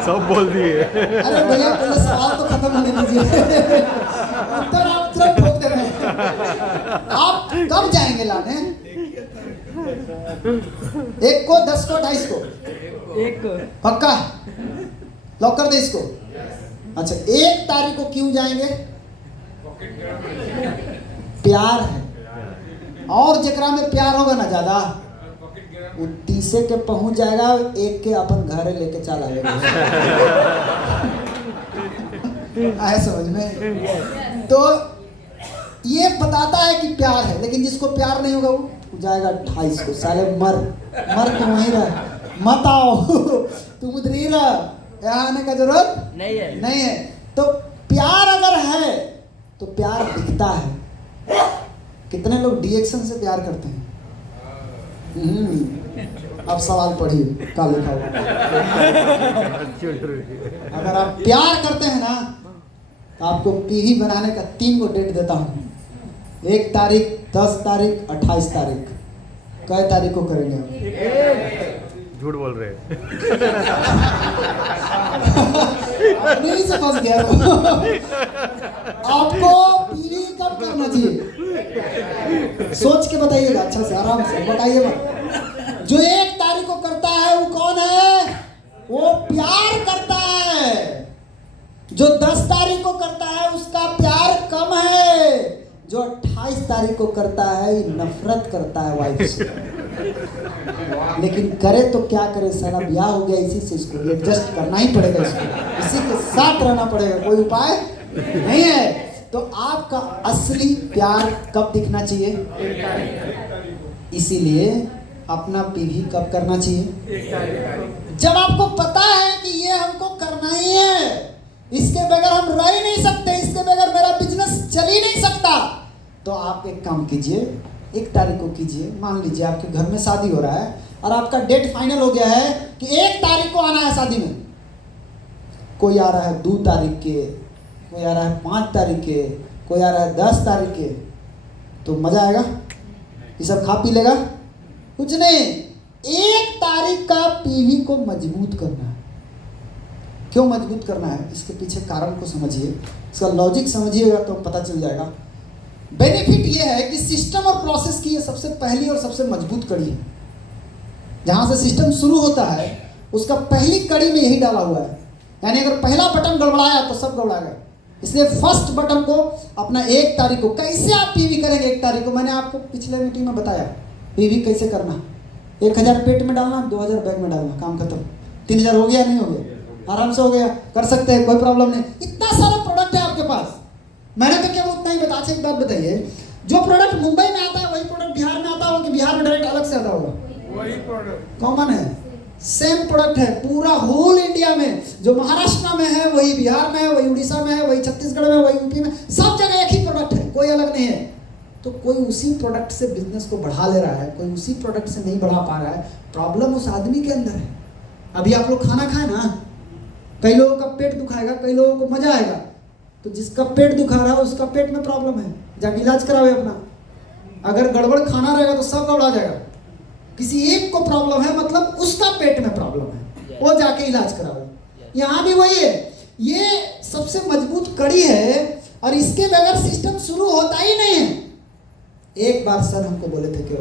सब बोल दिए। अरे भैया पहले सवाल तो खत्म होने दीजिए उत्तर आप तुरंत ठोक दे रहे हैं। आप कब जाएंगे लाने? 1 को, 10 को, 28 को? 1 को। पक्का? लॉक कर दे इसको। अच्छा 1 तारीख को क्यों जाएंगे? प्यार है, और जेकरा में प्यार होगा ना ज्यादा, वो 30 के पहुंच जाएगा, 1 के अपन घरे लेके चला आएगा आए समझ में? तो ये बताता है कि प्यार है, लेकिन जिसको प्यार नहीं होगा वो जाएगा 28 को। साले मर के वहीं रह, मत आओ तुम उधर ही रह, यहाँ आने का जरूरत नहीं है। तो प्यार अगर है तो प्यार दिखता है। कितने लोग डिएक्शन से प्यार करते हैं? अब सवाल पढ़िए, क्या लिखा हुआ। अगर आप प्यार करते हैं ना तो आपको पीढ़ी बनाने का 3 गो डेट देता हूँ, 1 तारीख, 10 तारीख, 28 तारीख। कै तारीख को करेंगे आप? झूठ बोल रहे हैं। नहीं से फंस गया आपको पीढ़ी कब करना चाहिए? सोच के बताइएगा, अच्छा से आराम से बताइए मत। जो 1 तारीख को करता है वो कौन है? वो प्यार करता है। जो 10 तारीख को करता है उसका प्यार कम है। जो 28 तारीख को करता है नफरत करता है वाइफ से। लेकिन करे तो क्या करे, सारा ब्याह हो गया इसी से, इसको एडजस्ट करना ही पड़ेगा, इसको इसी के साथ रहना पड़ेगा, कोई उपाय नहीं है। तो आपका असली प्यार कब दिखना चाहिए? इसीलिए अपना पीढ़ी कब करना चाहिए? जब आपको पता है कि ये हमको करना ही है, इसके बगैर हम रह ही नहीं सकते, इसके बगैर मेरा बिजनेस चल ही नहीं सकता, तो आप एक काम कीजिए, 1 तारीख को कीजिए। मान लीजिए आपके घर में शादी हो रहा है और आपका डेट फाइनल हो गया है कि 1 तारीख को आना है शादी में। कोई आ रहा है 2 तारीख के, कोई आ रहा है 5 तारीख के, कोई आ रहा है 10 तारीख के, तो मजा आएगा? ये सब खा पी लेगा? कुछ नहीं। 1 तारीख का पीवी को मजबूत करना है। क्यों मजबूत करना है? इसके पीछे कारण को समझिए, इसका लॉजिक समझिएगा तो पता चल जाएगा। बेनिफिट ये है कि सिस्टम और प्रोसेस की ये सबसे पहली और सबसे मजबूत कड़ी है। जहाँ से सिस्टम शुरू होता है उसका पहली कड़ी में यही डाला हुआ है। यानी अगर पहला बटन गड़बड़ाया तो सब गड़बड़ा गया। इसलिए फर्स्ट बटन को अपना 1 तारीख को, कैसे आप पीवी करेंगे 1 तारीख को, मैंने आपको पिछले मीटिंग में बताया पीवी कैसे करना। 1000 पेट में डालना, 2000 बैग में डालना, काम खत्म। 3000 हो गया? नहीं हो गया? आराम से हो गया, कर सकते हैं, कोई प्रॉब्लम नहीं। इतना सारा प्रोडक्ट है आपके पास। मैंने तो केवल उतना ही बता। अच्छा एक बात बताइए, जो प्रोडक्ट मुंबई में आता है वही प्रोडक्ट बिहार में आता होगा कि बिहार में डायरेक्ट अलग से आता होगा? वही प्रोडक्ट कॉमन है, सेम प्रोडक्ट है पूरा होल इंडिया में। जो महाराष्ट्र में है वही बिहार में है, वही उड़ीसा में है, वही छत्तीसगढ़ में, वही यूपी में, सब जगह एक ही प्रोडक्ट है, कोई अलग नहीं है। तो कोई उसी प्रोडक्ट से बिजनेस को बढ़ा ले रहा है, कोई उसी प्रोडक्ट से नहीं बढ़ा पा रहा है। प्रॉब्लम उस आदमी के अंदर है। अभी आप लोग खाना खाए ना, कई लोगों का पेट दुखाएगा, कई लोगों को मजा आएगा। तो जिसका पेट दुखा रहा है उसका पेट में प्रॉब्लम है, जाके इलाज करावे अपना। अगर गड़बड़ खाना रहेगा तो सब गड़बड़ा जाएगा। किसी एक को प्रॉब्लम है, मतलब उसका पेट में प्रॉब्लम है, वो जाके इलाज करावे। यहाँ भी वही है, ये सबसे मजबूत कड़ी है और इसके बगैर सिस्टम शुरू होता ही नहीं है। एक बार सर हमको बोले थे कि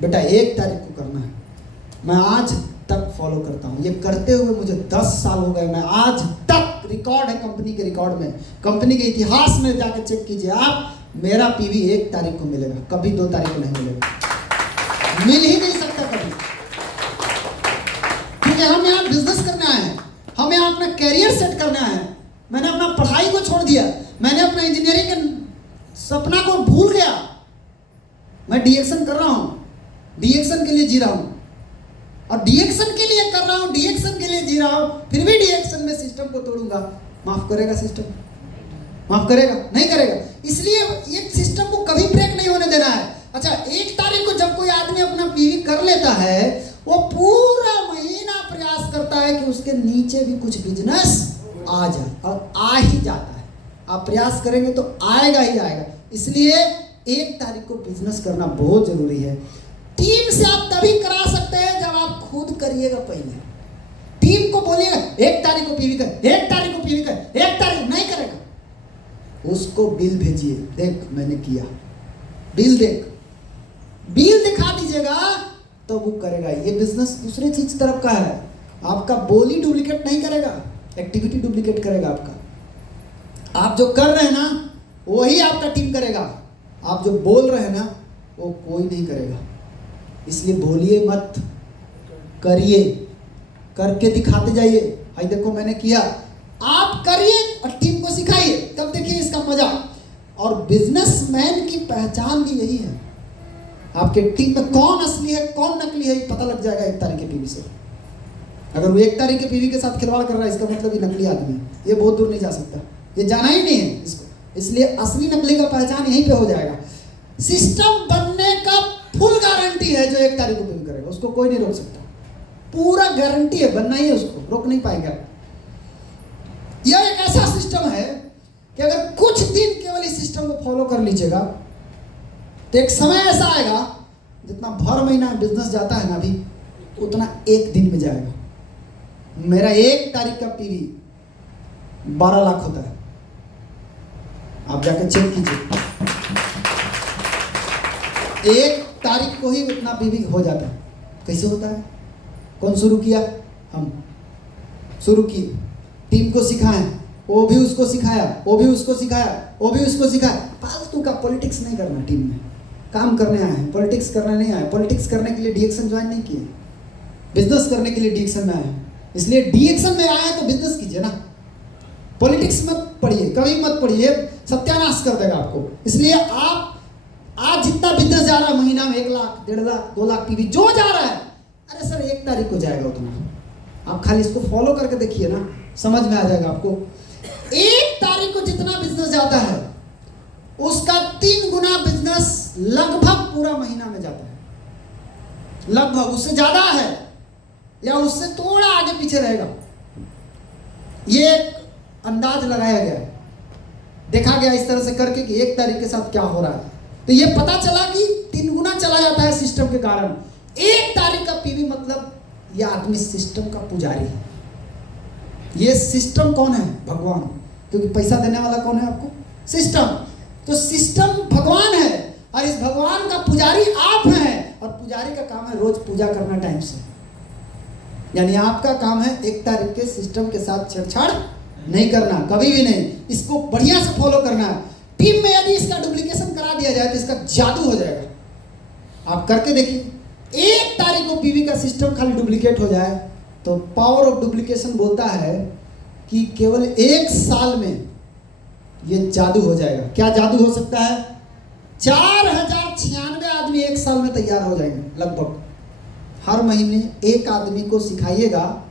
बेटा 1 तारीख को करना है। मैं आज तक फॉलो करता हूँ, ये करते हुए मुझे 10 साल हो गए। मैं आज तक, रिकॉर्ड है कंपनी के रिकॉर्ड में, कंपनी के इतिहास में जाकर चेक कीजिए आप, मेरा पीवी 1 तारीख को मिलेगा, कभी 2 तारीख को नहीं मिलेगा, मिल ही नहीं सकता कभी। क्योंकि हम यहाँ बिजनेस करने आए हैं, हमें यहाँ अपना कैरियर सेट करना है। मैंने अपना पढ़ाई को छोड़ दिया, मैंने अपना इंजीनियरिंग के सपना को भूल गया। मैं डीएक्शन कर रहा हूँ, डीएक्शन के लिए जी रहा हूँ, और डीएक्शन के लिए कर रहा हूँ, डीएक्शन के लिए जी रहा हूँ, फिर भी डीएक्शन में सिस्टम को तोड़ूंगा। माफ करेगा सिस्टम? माफ करेगा? नहीं करेगा। इसलिए ये सिस्टम को कभी ब्रेक नहीं होने देना है। अच्छा 1 तारीख को जब कोई आदमी अपना पीवी कर लेता है, वो पूरा महीना प्रयास करता है कि उसके नीचे भी कुछ बिजनेस आ जाए, और आ ही जाता है। आप प्रयास करेंगे तो आएगा ही आएगा। इसलिए 1 तारीख को बिजनेस करना बहुत जरूरी है। टीम से आप तभी करा सकते हैं जब आप खुद करिएगा। पहले टीम को बोलिएगा 1 तारीख को पीवी कर, 1 तारीख को पीवी कर, 1 तारीख नहीं करेगा, उसको बिल भेजिए, देख मैंने किया, बिल देख, बिल दिखा दीजिएगा तो वो करेगा। ये बिजनेस दूसरे चीज तरफ का है। आपका बोली डुप्लीकेट नहीं करेगा, एक्टिविटी डुप्लीकेट करेगा आपका। आप जो कर रहे हैं ना वही आपका टीम करेगा, आप जो बोल रहे हैं ना वो कोई नहीं करेगा। इसलिए बोलिए मत, करिए, करके दिखाते जाइए। भाई देखो मैंने किया, आप करिए और टीम को सिखाइए, तब देखिए इसका मजा। और बिजनेसमैन की पहचान भी यही है। आपके टीम में कौन असली है कौन नकली है पता लग जाएगा 1 तारीख के पीवी से। अगर वो 1 तारीख के पीवी के साथ खिलवाड़ कर रहा है, इसका मतलब ये नकली आदमी है, ये बहुत दूर नहीं जा सकता, ये जाना ही नहीं है इसको। इसलिए असली नकली का पहचान यहीं पे हो जाएगा। सिस्टम बनने का फुल गारंटी है जो 1 तारीख को पीवी करेगा, उसको कोई नहीं रोक सकता। पूरा गारंटी है, बनना ही है, उसको रोक नहीं पाएगा। यह एक ऐसा सिस्टम है कि अगर कुछ दिन केवल इस सिस्टम को फॉलो कर लीजिएगा तो एक समय ऐसा आएगा, जितना भर महीना बिजनेस जाता है ना अभी, उतना 1 दिन में जाएगा। मेरा 1 तारीख का पीवी 12 लाख होता है, आप जाकर चेक कीजिए। 1 तारीख को ही उतना पीवी हो जाता है। कैसे होता है? कौन शुरू किया? हम शुरू किए, टीम को सिखाएं, वो भी उसको सिखाया, वो भी उसको सिखाया, वो भी उसको सिखाया। फालतू का पॉलिटिक्स नहीं करना। टीम में काम करने आए हैं, पॉलिटिक्स करने नहीं आए। पॉलिटिक्स करने के लिए डीएक्शन ज्वाइन नहीं किए, बिजनेस करने के लिए डीएक्शन में आए हैं। इसलिए डीएक्शन में आए हैं तो बिजनेस कीजिए ना, पॉलिटिक्स मत पढ़िए, कभी मत पढ़िए, सत्यानाश कर देगा आपको। इसलिए आप आज जितना बिजनेस जा रहा है महीना में 1 लाख, 1.5 लाख, 2 लाख पीवी जो जा रहा है, अरे सर 1 तारीख को जाएगा उतना। आप खाली इसको फॉलो करके देखिए ना, समझ में आ जाएगा आपको। 1 तारीख को जितना बिजनेस जाता है उसका 3 गुना बिजनेस लगभग पूरा महीना में जाता है, लगभग उससे ज्यादा है या उससे थोड़ा आगे पीछे रहेगा। ये एक अंदाज लगाया गया है, देखा गया इस तरह से करके कि 1 तारीख के साथ क्या हो रहा है। तो ये पता चला कि 3 गुना चला जाता है सिस्टम के कारण। 1 तारीख का पीवी मतलब ये आदमी सिस्टम का पुजारी है। ये सिस्टम कौन है? भगवान। क्योंकि पैसा देने वाला कौन है आपको? सिस्टम। तो सिस्टम भगवान है और इस भगवान का पुजारी आप हैं, और पुजारी का काम है रोज पूजा करना टाइम से। यानी आपका काम है 1 तारीख के सिस्टम के साथ छेड़छाड़ नहीं करना, कभी भी नहीं। इसको बढ़िया से फॉलो करना है। टीम में यदि इसका डुप्लीकेशन करा दिया जाए तो इसका जादू हो जाएगा। आप करके देखिए, 1 तारीख को पीवी का सिस्टम खाली डुप्लीकेट हो जाए तो पावर ऑफ डुप्लीकेशन बोलता है कि केवल 1 साल में ये जादू हो जाएगा। क्या जादू हो सकता है? 4096 आदमी 1 साल में तैयार हो जाएंगे लगभग। हर महीने 1 आदमी को सिखाइएगा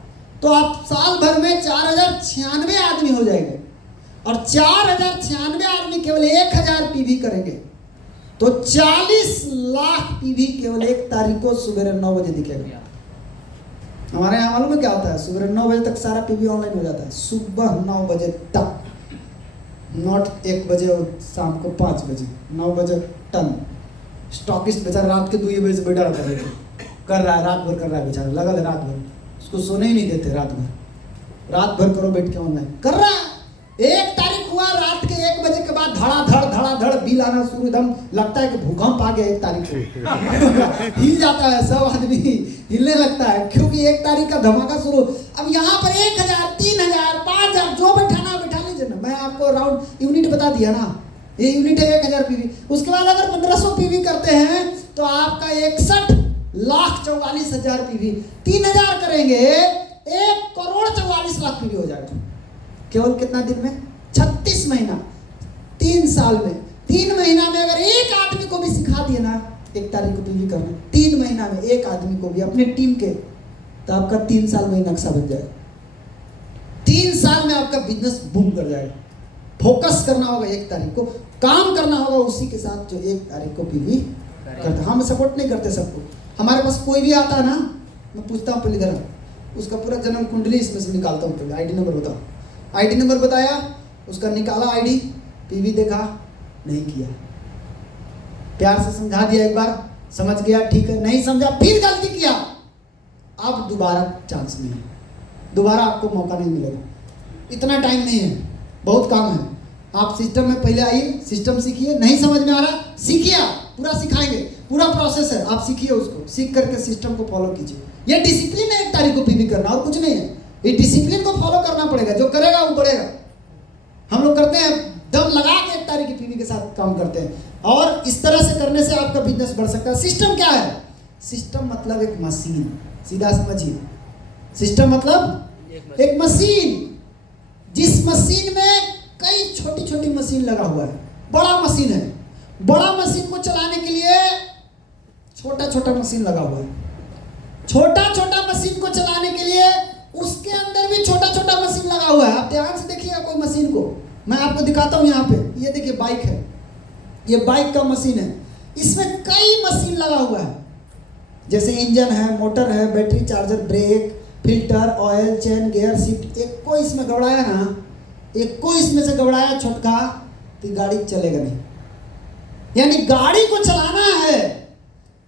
तो आप साल भर में 4096 आदमी हो जाएंगे, और 4096 आदमी केवल 1000 पीवी करेंगे तो 40 लाख पीवी केवल 1 तारीख को सुबह 9 बजे दिखेगा। हमारे यहाँ मालूम है क्या होता है? सुबह 9 बजे तक सारा पीवी ऑनलाइन हो जाता है, सुबह 9 बजे तक, नॉट 1 बजे और शाम को 5 बजे, 9 बजे टन। स्टॉकिस्ट बेचारा रात के 2 बजे से बैठा रहता है, कर रहा है, रात भर कर रहा है बेचारा, लगा ले रात भर, उसको सोने ही नहीं देते। रात भर करो बैठ के ऑनलाइन कर रहा है। 1 तारीख हुआ, रात के 1 बजे के बाद धड़ाधड़ बिल आना शुरू, एकदम लगता है कि भूकंप आ गया 1 तारीख को। हिल जाता है, सब आदमी हिलने लगता है, क्योंकि 1 तारीख का धमाका शुरू। अब यहाँ पर 1000, 3000, 5000 जो बैठाना बैठा लीजिए ना। मैं आपको राउंड यूनिट बता दिया ना, ये यूनिट है 1000 पीवी। उसके बाद अगर 1500 पीवी करते हैं तो आपका 61,44,000 पीवी। 3000 करेंगे 1,44,00,000 पीवी हो जाएगा। केवल कितना दिन में? 36 महीना, 3 साल में। 3 महीना में अगर 1 आदमी को भी सिखा दिए ना 1 तारीख को पीवी करना, 3 महीना में 1 आदमी को भी अपने टीम के, तो आपका 3 साल में नक्शा बन जाएगा। 3 साल में आपका बिजनेस बूम कर जाएगा। फोकस करना होगा 1 तारीख को, काम करना होगा उसी के साथ जो 1 तारीख को पीवी करते। हम सपोर्ट नहीं करते सबको। हमारे पास कोई भी आता है ना, मैं पूछता हूँ पहले इधर, उसका पूरा जन्म कुंडली इसमें से निकालता हूँ। पहले आईडी नंबर बताओ, आईडी नंबर बताया, उसका निकाला आईडी, पीवी देखा, नहीं किया, प्यार से समझा दिया, एक बार समझ गया ठीक है, नहीं समझा फिर गलती किया, अब दोबारा चांस नहीं है, दोबारा आपको मौका नहीं मिलेगा। इतना टाइम नहीं है, बहुत काम है। आप सिस्टम में पहले आइए, सिस्टम सीखिए, नहीं समझ में आ रहा सीखिए, पूरा सिखाएंगे, पूरा प्रोसेस है, आप सीखिए, उसको सीख करके सिस्टम को फॉलो कीजिए। ये डिसिप्लिन है 1 तारीख को पीवी करना, और कुछ नहीं है। ये डिसिप्लिन को फॉलो करना पड़ेगा, जो करेगा वो बढ़ेगा। हम लोग करते हैं दम लगा के 1 तारीख की पीवी के साथ काम करते हैं, और इस तरह से करने से आपका बिजनेस बढ़ सकता है। सिस्टम क्या है? सिस्टम मतलब एक मशीन, सीधा समझिए। सिस्टम मतलब एक मशीन, जिस मशीन में कई छोटी छोटी मशीन लगा हुआ है। बड़ा मशीन है, बड़ा मशीन को चलाने के लिए छोटा छोटा मशीन लगा हुआ है। छोटा छोटा मशीन को चलाने के लिए उसके अंदर भी छोटा छोटा मशीन लगा हुआ है। आप ध्यान से देखिएगा कोई मशीन को, मैं आपको दिखाता हूँ। यहाँ पे ये देखिए बाइक है, ये बाइक का मशीन है, इसमें कई मशीन लगा हुआ है। जैसे इंजन है, मोटर है, battery charger, brake, filter, oil, chain, gear, shift, एक को इसमें गड़ाया ना, एक को इसमें से गड़ाया छोटका, तो गाड़ी चलेगा नहीं। यानी गाड़ी को चलाना है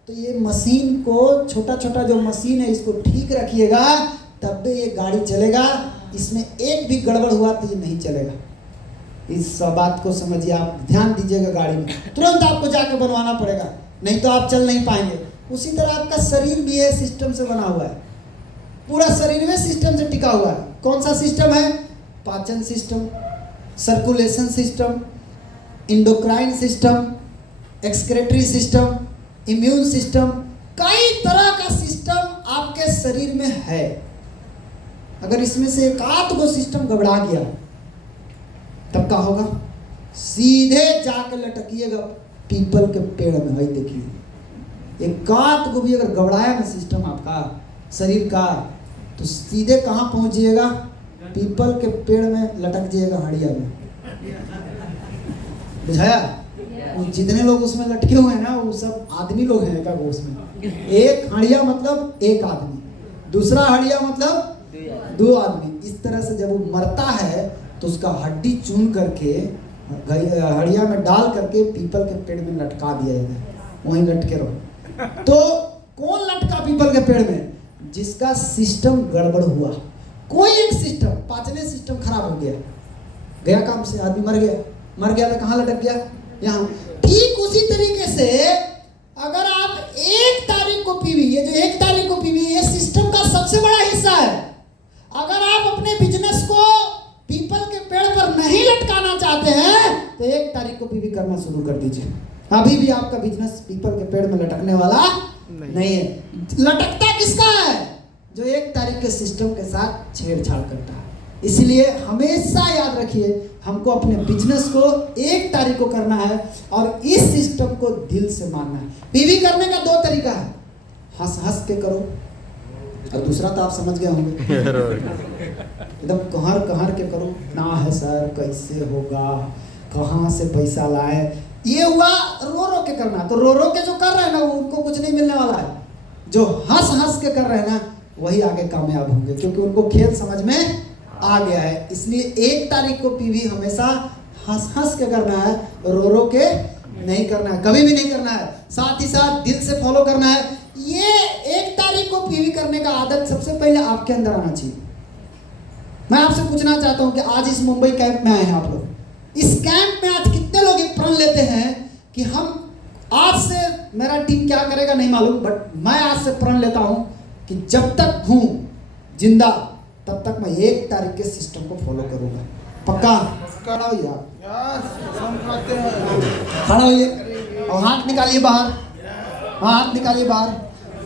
तो ये मशीन को, छोटा छोटा जो मशीन है, इसको ठीक रखिएगा, तब भी ये गाड़ी चलेगा। इसमें एक भी गड़बड़ हुआ तो ये नहीं चलेगा। इस बात को समझिए, आप ध्यान दीजिएगा। गाड़ी में तुरंत आपको जाकर बनवाना पड़ेगा, नहीं तो आप चल नहीं पाएंगे। उसी तरह आपका शरीर भी है, सिस्टम से बना हुआ है, पूरा शरीर में सिस्टम से टिका हुआ है। कौन सा सिस्टम है? पाचन system, circulation system, endocrine system, excretory system, immune system, कई तरह का सिस्टम आपके शरीर में है। अगर इसमें से एक आध को सिस्टम गड़बड़ा गया तब क्या होगा? सीधे जाकर लटकिएगा पीपल के पेड़ में। भाई देखिए, एक आध को भी अगर गड़बड़ाया ना सिस्टम आपका शरीर का, तो सीधे कहाँ पहुंच जाइएगा? पीपल के पेड़ में लटक जाइएगा, हड़िया में। बुझाया? जितने लोग उसमें लटके हुए हैं ना वो सब आदमी लोग हैं का उसमें। एक हड़िया मतलब एक आदमी, दूसरा हड़िया मतलब दो आदमी। इस तरह से जब वो मरता है तो उसका हड्डी चून करके हड़िया में डाल करके पीपल के पेड़ में लटका दिया जाता है, वहीं लटके रहो। तो कौन लटका पीपल के पेड़ में? जिसका सिस्टम गड़बड़ हुआ, कोई एक सिस्टम, पाचने सिस्टम खराब हो गया, गया काम से, आदमी मर गया तो कहाँ लटक गया? यहाँ। ठीक उसी तरीके से अगर आप 1 तारीख को पीवी, ये जो 1 तारीख को पीवी ये सिस्टम का सबसे बड़ा हिस्सा है। अगर आप अपने बिजनेस को पीपल के पेड़ पर नहीं लटकाना चाहते हैं तो 1 तारीख को पीवी करना शुरू कर दीजिए। अभी भी आपका बिजनेस पीपल के पेड़ में लटकने वाला नहीं है। लटकता किसका है? जो 1 तारीख के सिस्टम के साथ छेड़छाड़ करता है। इसलिए हमेशा याद रखिए, हमको अपने बिजनेस को 1 तारीख को करना है और इस सिस्टम को दिल से मानना है। पीवी करने का 2 तरीका है, हंस हंस के करो, और दूसरा तो आप समझ गए होंगे, एकदम कहर के करो, ना है सर कैसे होगा, कहाँ से पैसा लाए, ये हुआ रो रो के करना। तो रो रो के जो कर रहे हैं ना उनको कुछ नहीं मिलने वाला है। जो हंस हंस के कर रहे हैं ना वही आगे कामयाब होंगे, क्योंकि उनको खेल समझ में आ गया है। इसलिए 1 तारीख को पीवी हमेशा हंस हंस के करना है, रो रो के नहीं करना है, कभी भी नहीं करना है। साथ ही साथ दिल से फॉलो करना है। ये 1 तारीख को पीवी करने का आदत सबसे पहले आपके अंदर आना चाहिए। मैं आपसे पूछना चाहता हूं कि आज इस मुंबई कैंप में आए हैं आप लोग, इस कैंप में आज कितने लोग एक प्रण लेते हैं कि हम आज से, मेरा टीम क्या करेगा नहीं मालूम, बट मैं आज से प्रण लेता हूं कि जब तक हूं जिंदा तब तक मैं 1 तारीख के सिस्टम को फॉलो करूंगा। पक्का? खड़ा होइए आप, खड़ा होइए और हाथ निकालिए बाहर, हाथ निकालिए बाहर।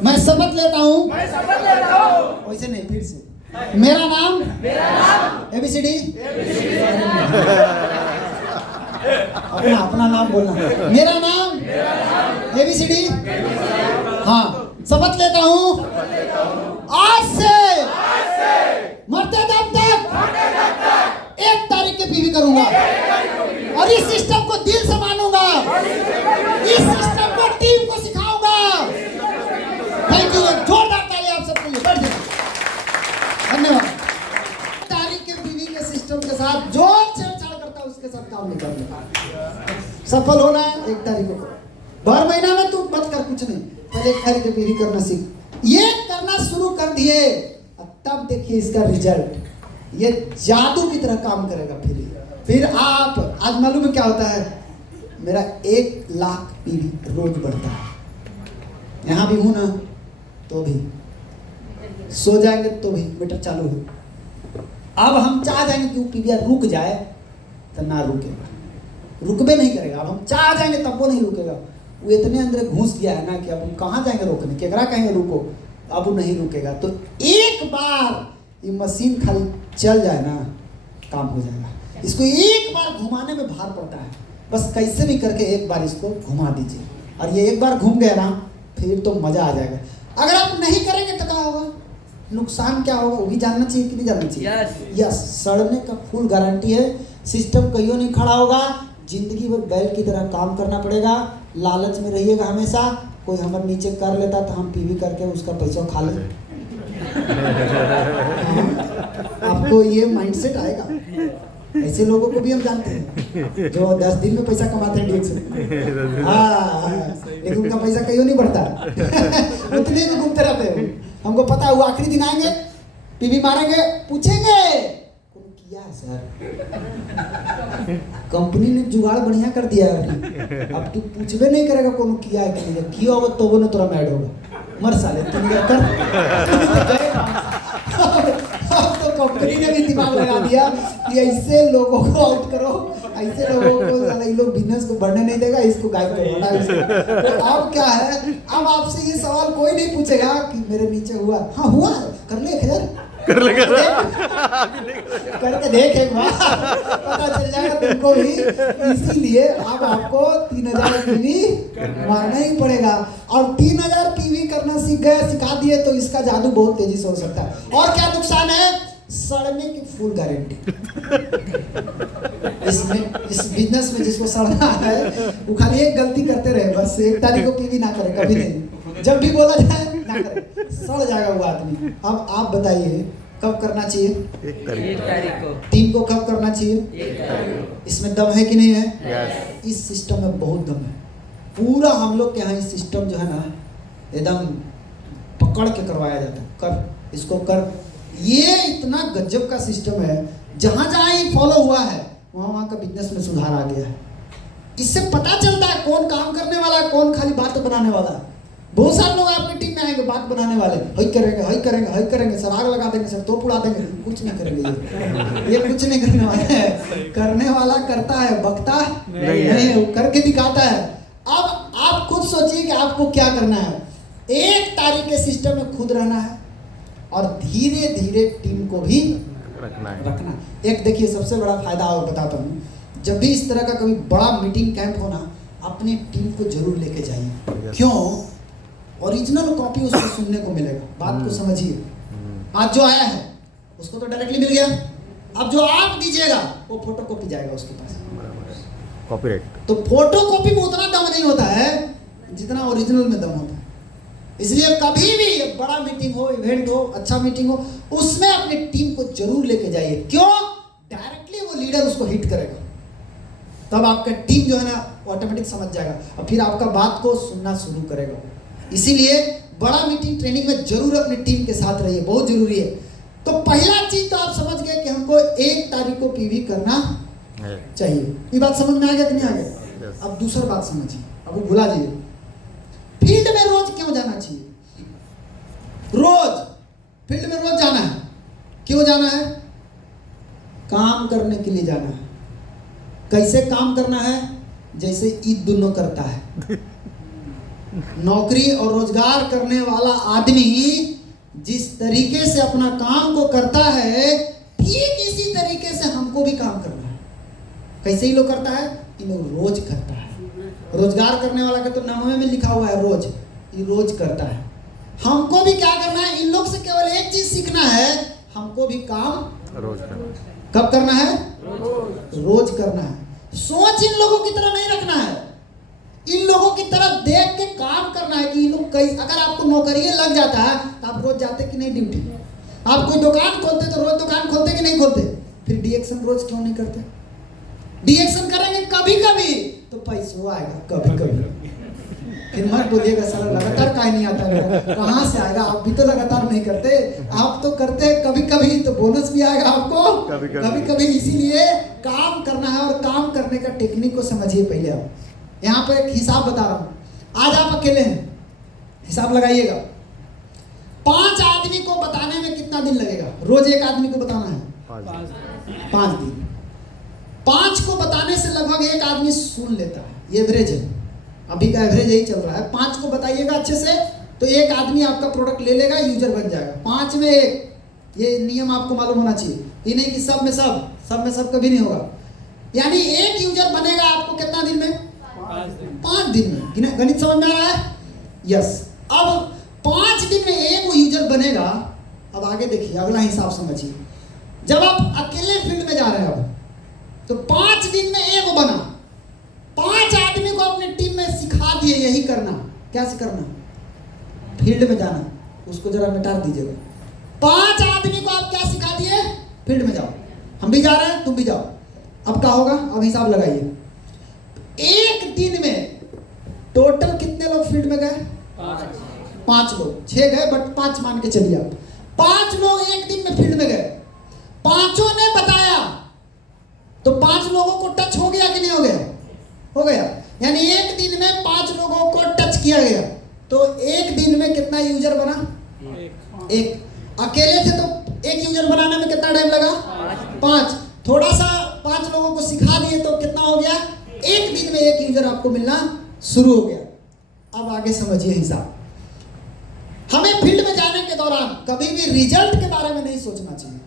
मैं शपथ लेता हूं, वैसे नहीं, फिर से। मेरा नाम ABCD, अपना नाम बोलना। मेरा नाम ABCD, हाँ। शपथ लेता हूँ आज से मरते दम तक 1 तारीख के पीवी करूंगा और इस सिस्टम को दिल से मानूंगा, इस सिस्टम को टीम को सिखाऊंगा। थैंक यू, जोरदार ताली आप सबके लिए, बैठ जाइए, धन्यवाद। तारीख के पीवी के सिस्टम के साथ जो छेड़छाड़ करता है उसके साथ काम नहीं करना। सफल होना है 1 तारीख को। भर महीना में तू मत कर कुछ नहीं, पहले 1 तारीख के पीवी करना सीख। ये करना शुरू कर दिए तब देखिए इसका रिजल्ट, ये जादू की तरह काम करेगा। फिर आप, आज मालूम है क्या होता है, मेरा 1 लाख पीवी रोज बढ़ता है। यहाँ भी हूं ना तो भी, सो जाएंगे तो भी मीटर चालू है। अब हम चाह जाएंगे कि वो पीवी रुक जाए तो ना रुकेगा, रुकबे नहीं करेगा। अब हम चाह जाएंगे तब वो नहीं रुकेगा। वो इतने अंदर घुस गया है ना कि अब हम कहाँ जाएंगे रोकने, केकरा कहेंगे रुको, अब वो नहीं रुकेगा। तो एक बार ये मशीन खाली चल जाए ना काम हो जाएगा। इसको एक बार घुमाने में भार पड़ता है, बस कैसे भी करके एक बार इसको घुमा दीजिए और ये एक बार घूम गया ना फिर तो मजा आ जाएगा। अगर आप नहीं करेंगे तो क्या होगा, नुकसान क्या होगा वो भी जानना चाहिए कि नहीं जानना चाहिए? यस, सड़ने का फुल गारंटी है। सिस्टम कहीं नहीं खड़ा होगा, जिंदगी भर बैल की तरह काम करना पड़ेगा। लालच में रहिएगा हमेशा, कोई हमारे नीचे कर लेता तो हम पीवी करके उसका पैसा खा ले। आपको ये माइंडसेट आएगा। ऐसे लोगों को भी हम जानते हैं जो 10 दिन में पैसा कमाते हैं DX से। हाँ, लेकिन उनका पैसा कहीं नहीं बढ़ता, उतने में घूमते रहते हैं। हमको पता है वो आखिरी दिन आएंगे, पीवी मारेंगे, पूछेंगे किया है सर, कंपनी ने जुगाड़ बढ़िया कर दिया है अभी। अब तू पूछबे नहीं करेगा कौन किया है कि नहीं किया होगा तो वो ना तोरा मैड होगा, मर साले तुम कर। अब तो कंपनी ने भी दिमाग लगा दिया कि ऐसे लोगों को आउट करो, ऐसे लोगों को, ये लोग बिजनेस को बढ़ने नहीं देगा, इसको गायब करो। तो अब क्या है, अब आपसे ये सवाल कोई नहीं पूछेगा कि मेरे नीचे हुआ, हाँ हुआ कर ले, कर ले करके देख एक बार, पता चल जाएगा तुमको भी। इसीलिए अब आपको 3000 पीवी मारना ही पड़ेगा और 3000 पीवी करना सीख गए, सिखा दिए तो इसका जादू बहुत तेजी से हो सकता है। और क्या नुकसान है, सड़ने की फुल गारंटी। इसमें इस बिजनेस में जिसको सड़ना है वो खाली एक गलती करते रहे, बस 1 तारीख को पीवी ना करे, कभी नहीं। जब भी बोला जाए ना करे, सड़ जाएगा वो आदमी। अब आप बताइए कब करना चाहिए? 1 तारीख 1 तारीख को। टीम को कब करना चाहिए? 1 तारीख को। इसमें दम है कि नहीं है? यस। इस सिस्टम में बहुत दम है। पूरा हम लोग के यहाँ इस सिस्टम जो है ना एकदम पकड़ के करवाया जाता है, कर इसको कर। ये इतना गजब का सिस्टम है, जहाँ जहाँ ये फॉलो हुआ है वहाँ वहाँ का बिजनेस में सुधार आ गया है। इससे पता चलता है कौन काम करने वाला है, कौन खाली बात बनाने वाला है। बहुत सारे लोग आपकी टीम में आएंगे बात बनाने वाले, हई करेंगे हई करेंगे हई करेंगे, सर आग लगा देंगे, सर तोप उड़ा देंगे, कुछ नहीं करेंगे। ये कुछ नहीं करने वाला है। करने वाला करता है, बकता नहीं है। नहीं है, वो करके दिखाता है। अब आप खुद सोचिए कि आपको क्या करना है। 1 तारीख के सिस्टम में खुद रहना है और धीरे धीरे टीम को भी रखना है। रखना। एक देखिए सबसे बड़ा फायदा और बताता हूँ, जब भी इस तरह का कभी बड़ा मीटिंग कैंप होना, अपनी टीम को जरूर लेके जाइए। Yes. क्यों? ओरिजिनल कॉपी उसको सुनने को मिलेगा। बात को समझिए। आज जो आया है उसको तो डायरेक्टली मिल गया, अब जो आप दीजिएगा वो फोटो कॉपी जाएगा उसके पास। कॉपीराइट। तो फोटो कॉपी में उतना दम नहीं होता है जितना ओरिजिनल में दम होता है। इसलिए कभी भी बड़ा मीटिंग हो, इवेंट हो, अच्छा मीटिंग हो, उसमें अपनी टीम को जरूर लेके जाइए। क्यों? डायरेक्टली वो लीडर उसको हिट करेगा, तब आपका टीम जो है ना ऑटोमेटिक समझ जाएगा और फिर आपका बात को सुनना शुरू करेगा। इसीलिए बड़ा मीटिंग ट्रेनिंग में जरूर अपनी टीम के साथ रहिए, बहुत जरूरी है। तो पहला चीज तो आप समझ गए कि हमको 1 तारीख को पीवी करना चाहिए। ये बात समझ में आ गया कि नहीं आ गया? Yes. अब दूसरा बात समझिए, अब वो भुला जाइए। फील्ड में रोज क्यों जाना चाहिए? रोज फील्ड में रोज जाना है। क्यों जाना है? काम करने के लिए जाना है। कैसे काम करना है? जैसे ईद दोनों करता है। नौकरी और रोजगार करने वाला आदमी जिस तरीके से अपना काम को करता है, ठीक इसी तरीके से हमको भी काम करना है। कैसे ही लोग करता है? इन लोग रोज करता है। रोजगार करने वाला का तो नाम में लिखा हुआ है रोज, ये रोज करता है। हमको भी क्या करना है? इन लोग से केवल एक चीज सीखना है, हमको भी काम रोज करना। कब करना है? रोज करना है। सोच इन लोगों की तरह नहीं रखना है, इन लोगों की तरह देख के काम करना है कि इन लोग कई। अगर आपको नौकरी लग जाता है तो आप रोज जाते कि नहीं ड्यूटी? आप कोई दुकान खोलते तो रोज दुकान खोलते कि नहीं खोलते? फिर डीएक्शन रोज क्यों नहीं करते? डीएक्शन करेंगे कभी कभी तो पैसा आएगा, कभी कभी। फिर मत बोलिएगा सर लगातार काहे नहीं आता है, कहाँ से आएगा? आप भी तो लगातार नहीं करते, आप तो करते कभी कभी, तो बोनस भी आएगा आपको कभी कभी। इसीलिए काम करना है और काम करने का टेक्निक को समझिए पहले। आप यहाँ पे एक हिसाब बता रहा हूँ। आज आप अकेले हैं, हिसाब लगाइएगा। 5 आदमी को बताने में कितना दिन लगेगा? रोज 1 आदमी को बताना है 5 दिन। 5 को बताने से लगभग 1 आदमी सुन लेता है, ये एवरेज है, अभी का एवरेज यही चल रहा है। 5 को बताइएगा अच्छे से तो 1 आदमी आपका प्रोडक्ट ले लेगा, यूजर बन जाएगा। 5 में 1, ये नियम आपको मालूम होना चाहिए। ये नहीं कि सब में सब कभी नहीं होगा। यानी 1 यूजर बनेगा आपको कितना दिन में? 5 दिन में। गणित समझ में आ रहा है? यस। अब 5 दिन में 1 यूजर बनेगा। अब आगे देखिए, अगला हिसाब समझिए। जब आप अकेले फील्ड में जा रहे हैं अब, तो 5 दिन में 1 बना, 5 आदमी को अपनी टीम में सिखा दिए यही करना। क्या करना? फील्ड में जाना। उसको जरा मिटा दीजिएगा। 5 आदमी को आप क्या सिखा दिए? फील्ड में जाओ। हम भी जा रहे हैं, तुम भी जाओ। अब क्या होगा? अब हिसाब लगाइए। 1 दिन में टोटल कितने लोग फील्ड में गए? 5 लोग। 6 गए बट 5 मान के चलिए आप। 5 लोग 1 दिन में फील्ड में गए, 5 ने बताया, तो 5 लोगों को टच हो गया कि नहीं हो गया? हो गया। यानी 1 दिन में 5 लोगों को टच किया गया। तो 1 दिन में कितना यूजर बना? 1। अकेले थे तो 1 यूजर बनाने में कितना टाइम लगा? 5। थोड़ा सा 5 लोगों को सिखा दिए तो कितना हो गया? 1 दिन में 1 यूजर आपको मिलना शुरू हो गया। अब आगे समझिए हिसाब। हमें फील्ड में जाने के दौरान कभी भी रिजल्ट के बारे में नहीं सोचना चाहिए।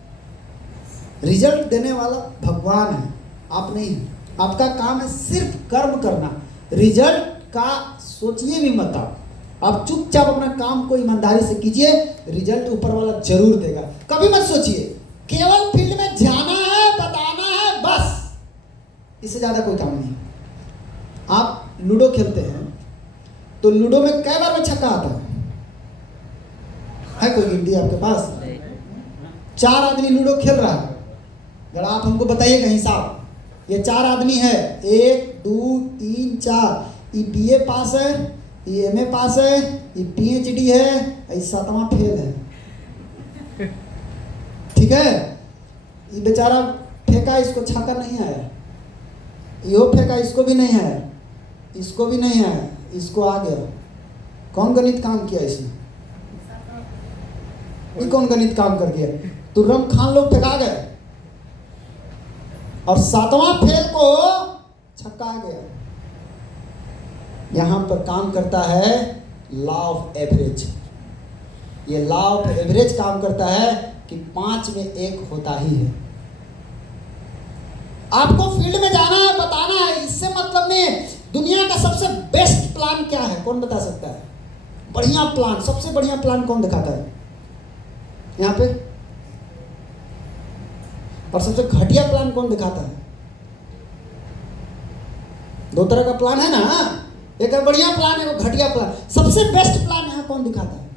रिजल्ट देने वाला भगवान है, आप नहीं। आपका काम है सिर्फ कर्म करना। रिजल्ट का सोचिए भी मत। आप चुपचाप अपना काम को ईमानदारी से कीजिए, रिजल्ट ऊपर वाला जरूर देगा। कभी मत सोचिए केवल फील्ड में जाना है, बताना है, बस, इससे ज्यादा कोई काम नहीं। आप लूडो खेलते हैं तो लूडो में कई बार में छक्का आता है कोई गिनती आपके पास? 4 आदमी लूडो खेल रहा है, जरा आप हमको बताइएगा हिसाब। ये 4 आदमी है, 1 2 3 4, ये बीए पास है, ये एमए पास है, ये पीएचडी है, ये 7वां फेल है। ठीक है, ये बेचारा फेंका, इसको छक्का नहीं आया, यो फेंका, इसको भी नहीं आया, इसको भी नहीं आया, इसको आ गया। कौन गणित काम किया इसने? ये कौन गणित काम कर गया? तुर्रम खान लोग फेंका गए और 7वां फेल को छक्का आ गया। यहां पर काम करता है लॉ ऑफ एवरेज। ये लॉ ऑफ एवरेज काम करता है कि 5 में 1 होता ही है। आपको फील्ड में जाना है, बताना है, इससे मतलब नहीं। दुनिया का सबसे बेस्ट प्लान क्या है, कौन बता सकता है? बढ़िया प्लान, सबसे बढ़िया प्लान कौन दिखाता है यहाँ पे? और सबसे घटिया प्लान कौन दिखाता है? 2 तरह का प्लान है ना, एक बढ़िया प्लान है, एक घटिया प्लान। सबसे बेस्ट प्लान यहाँ कौन दिखाता है?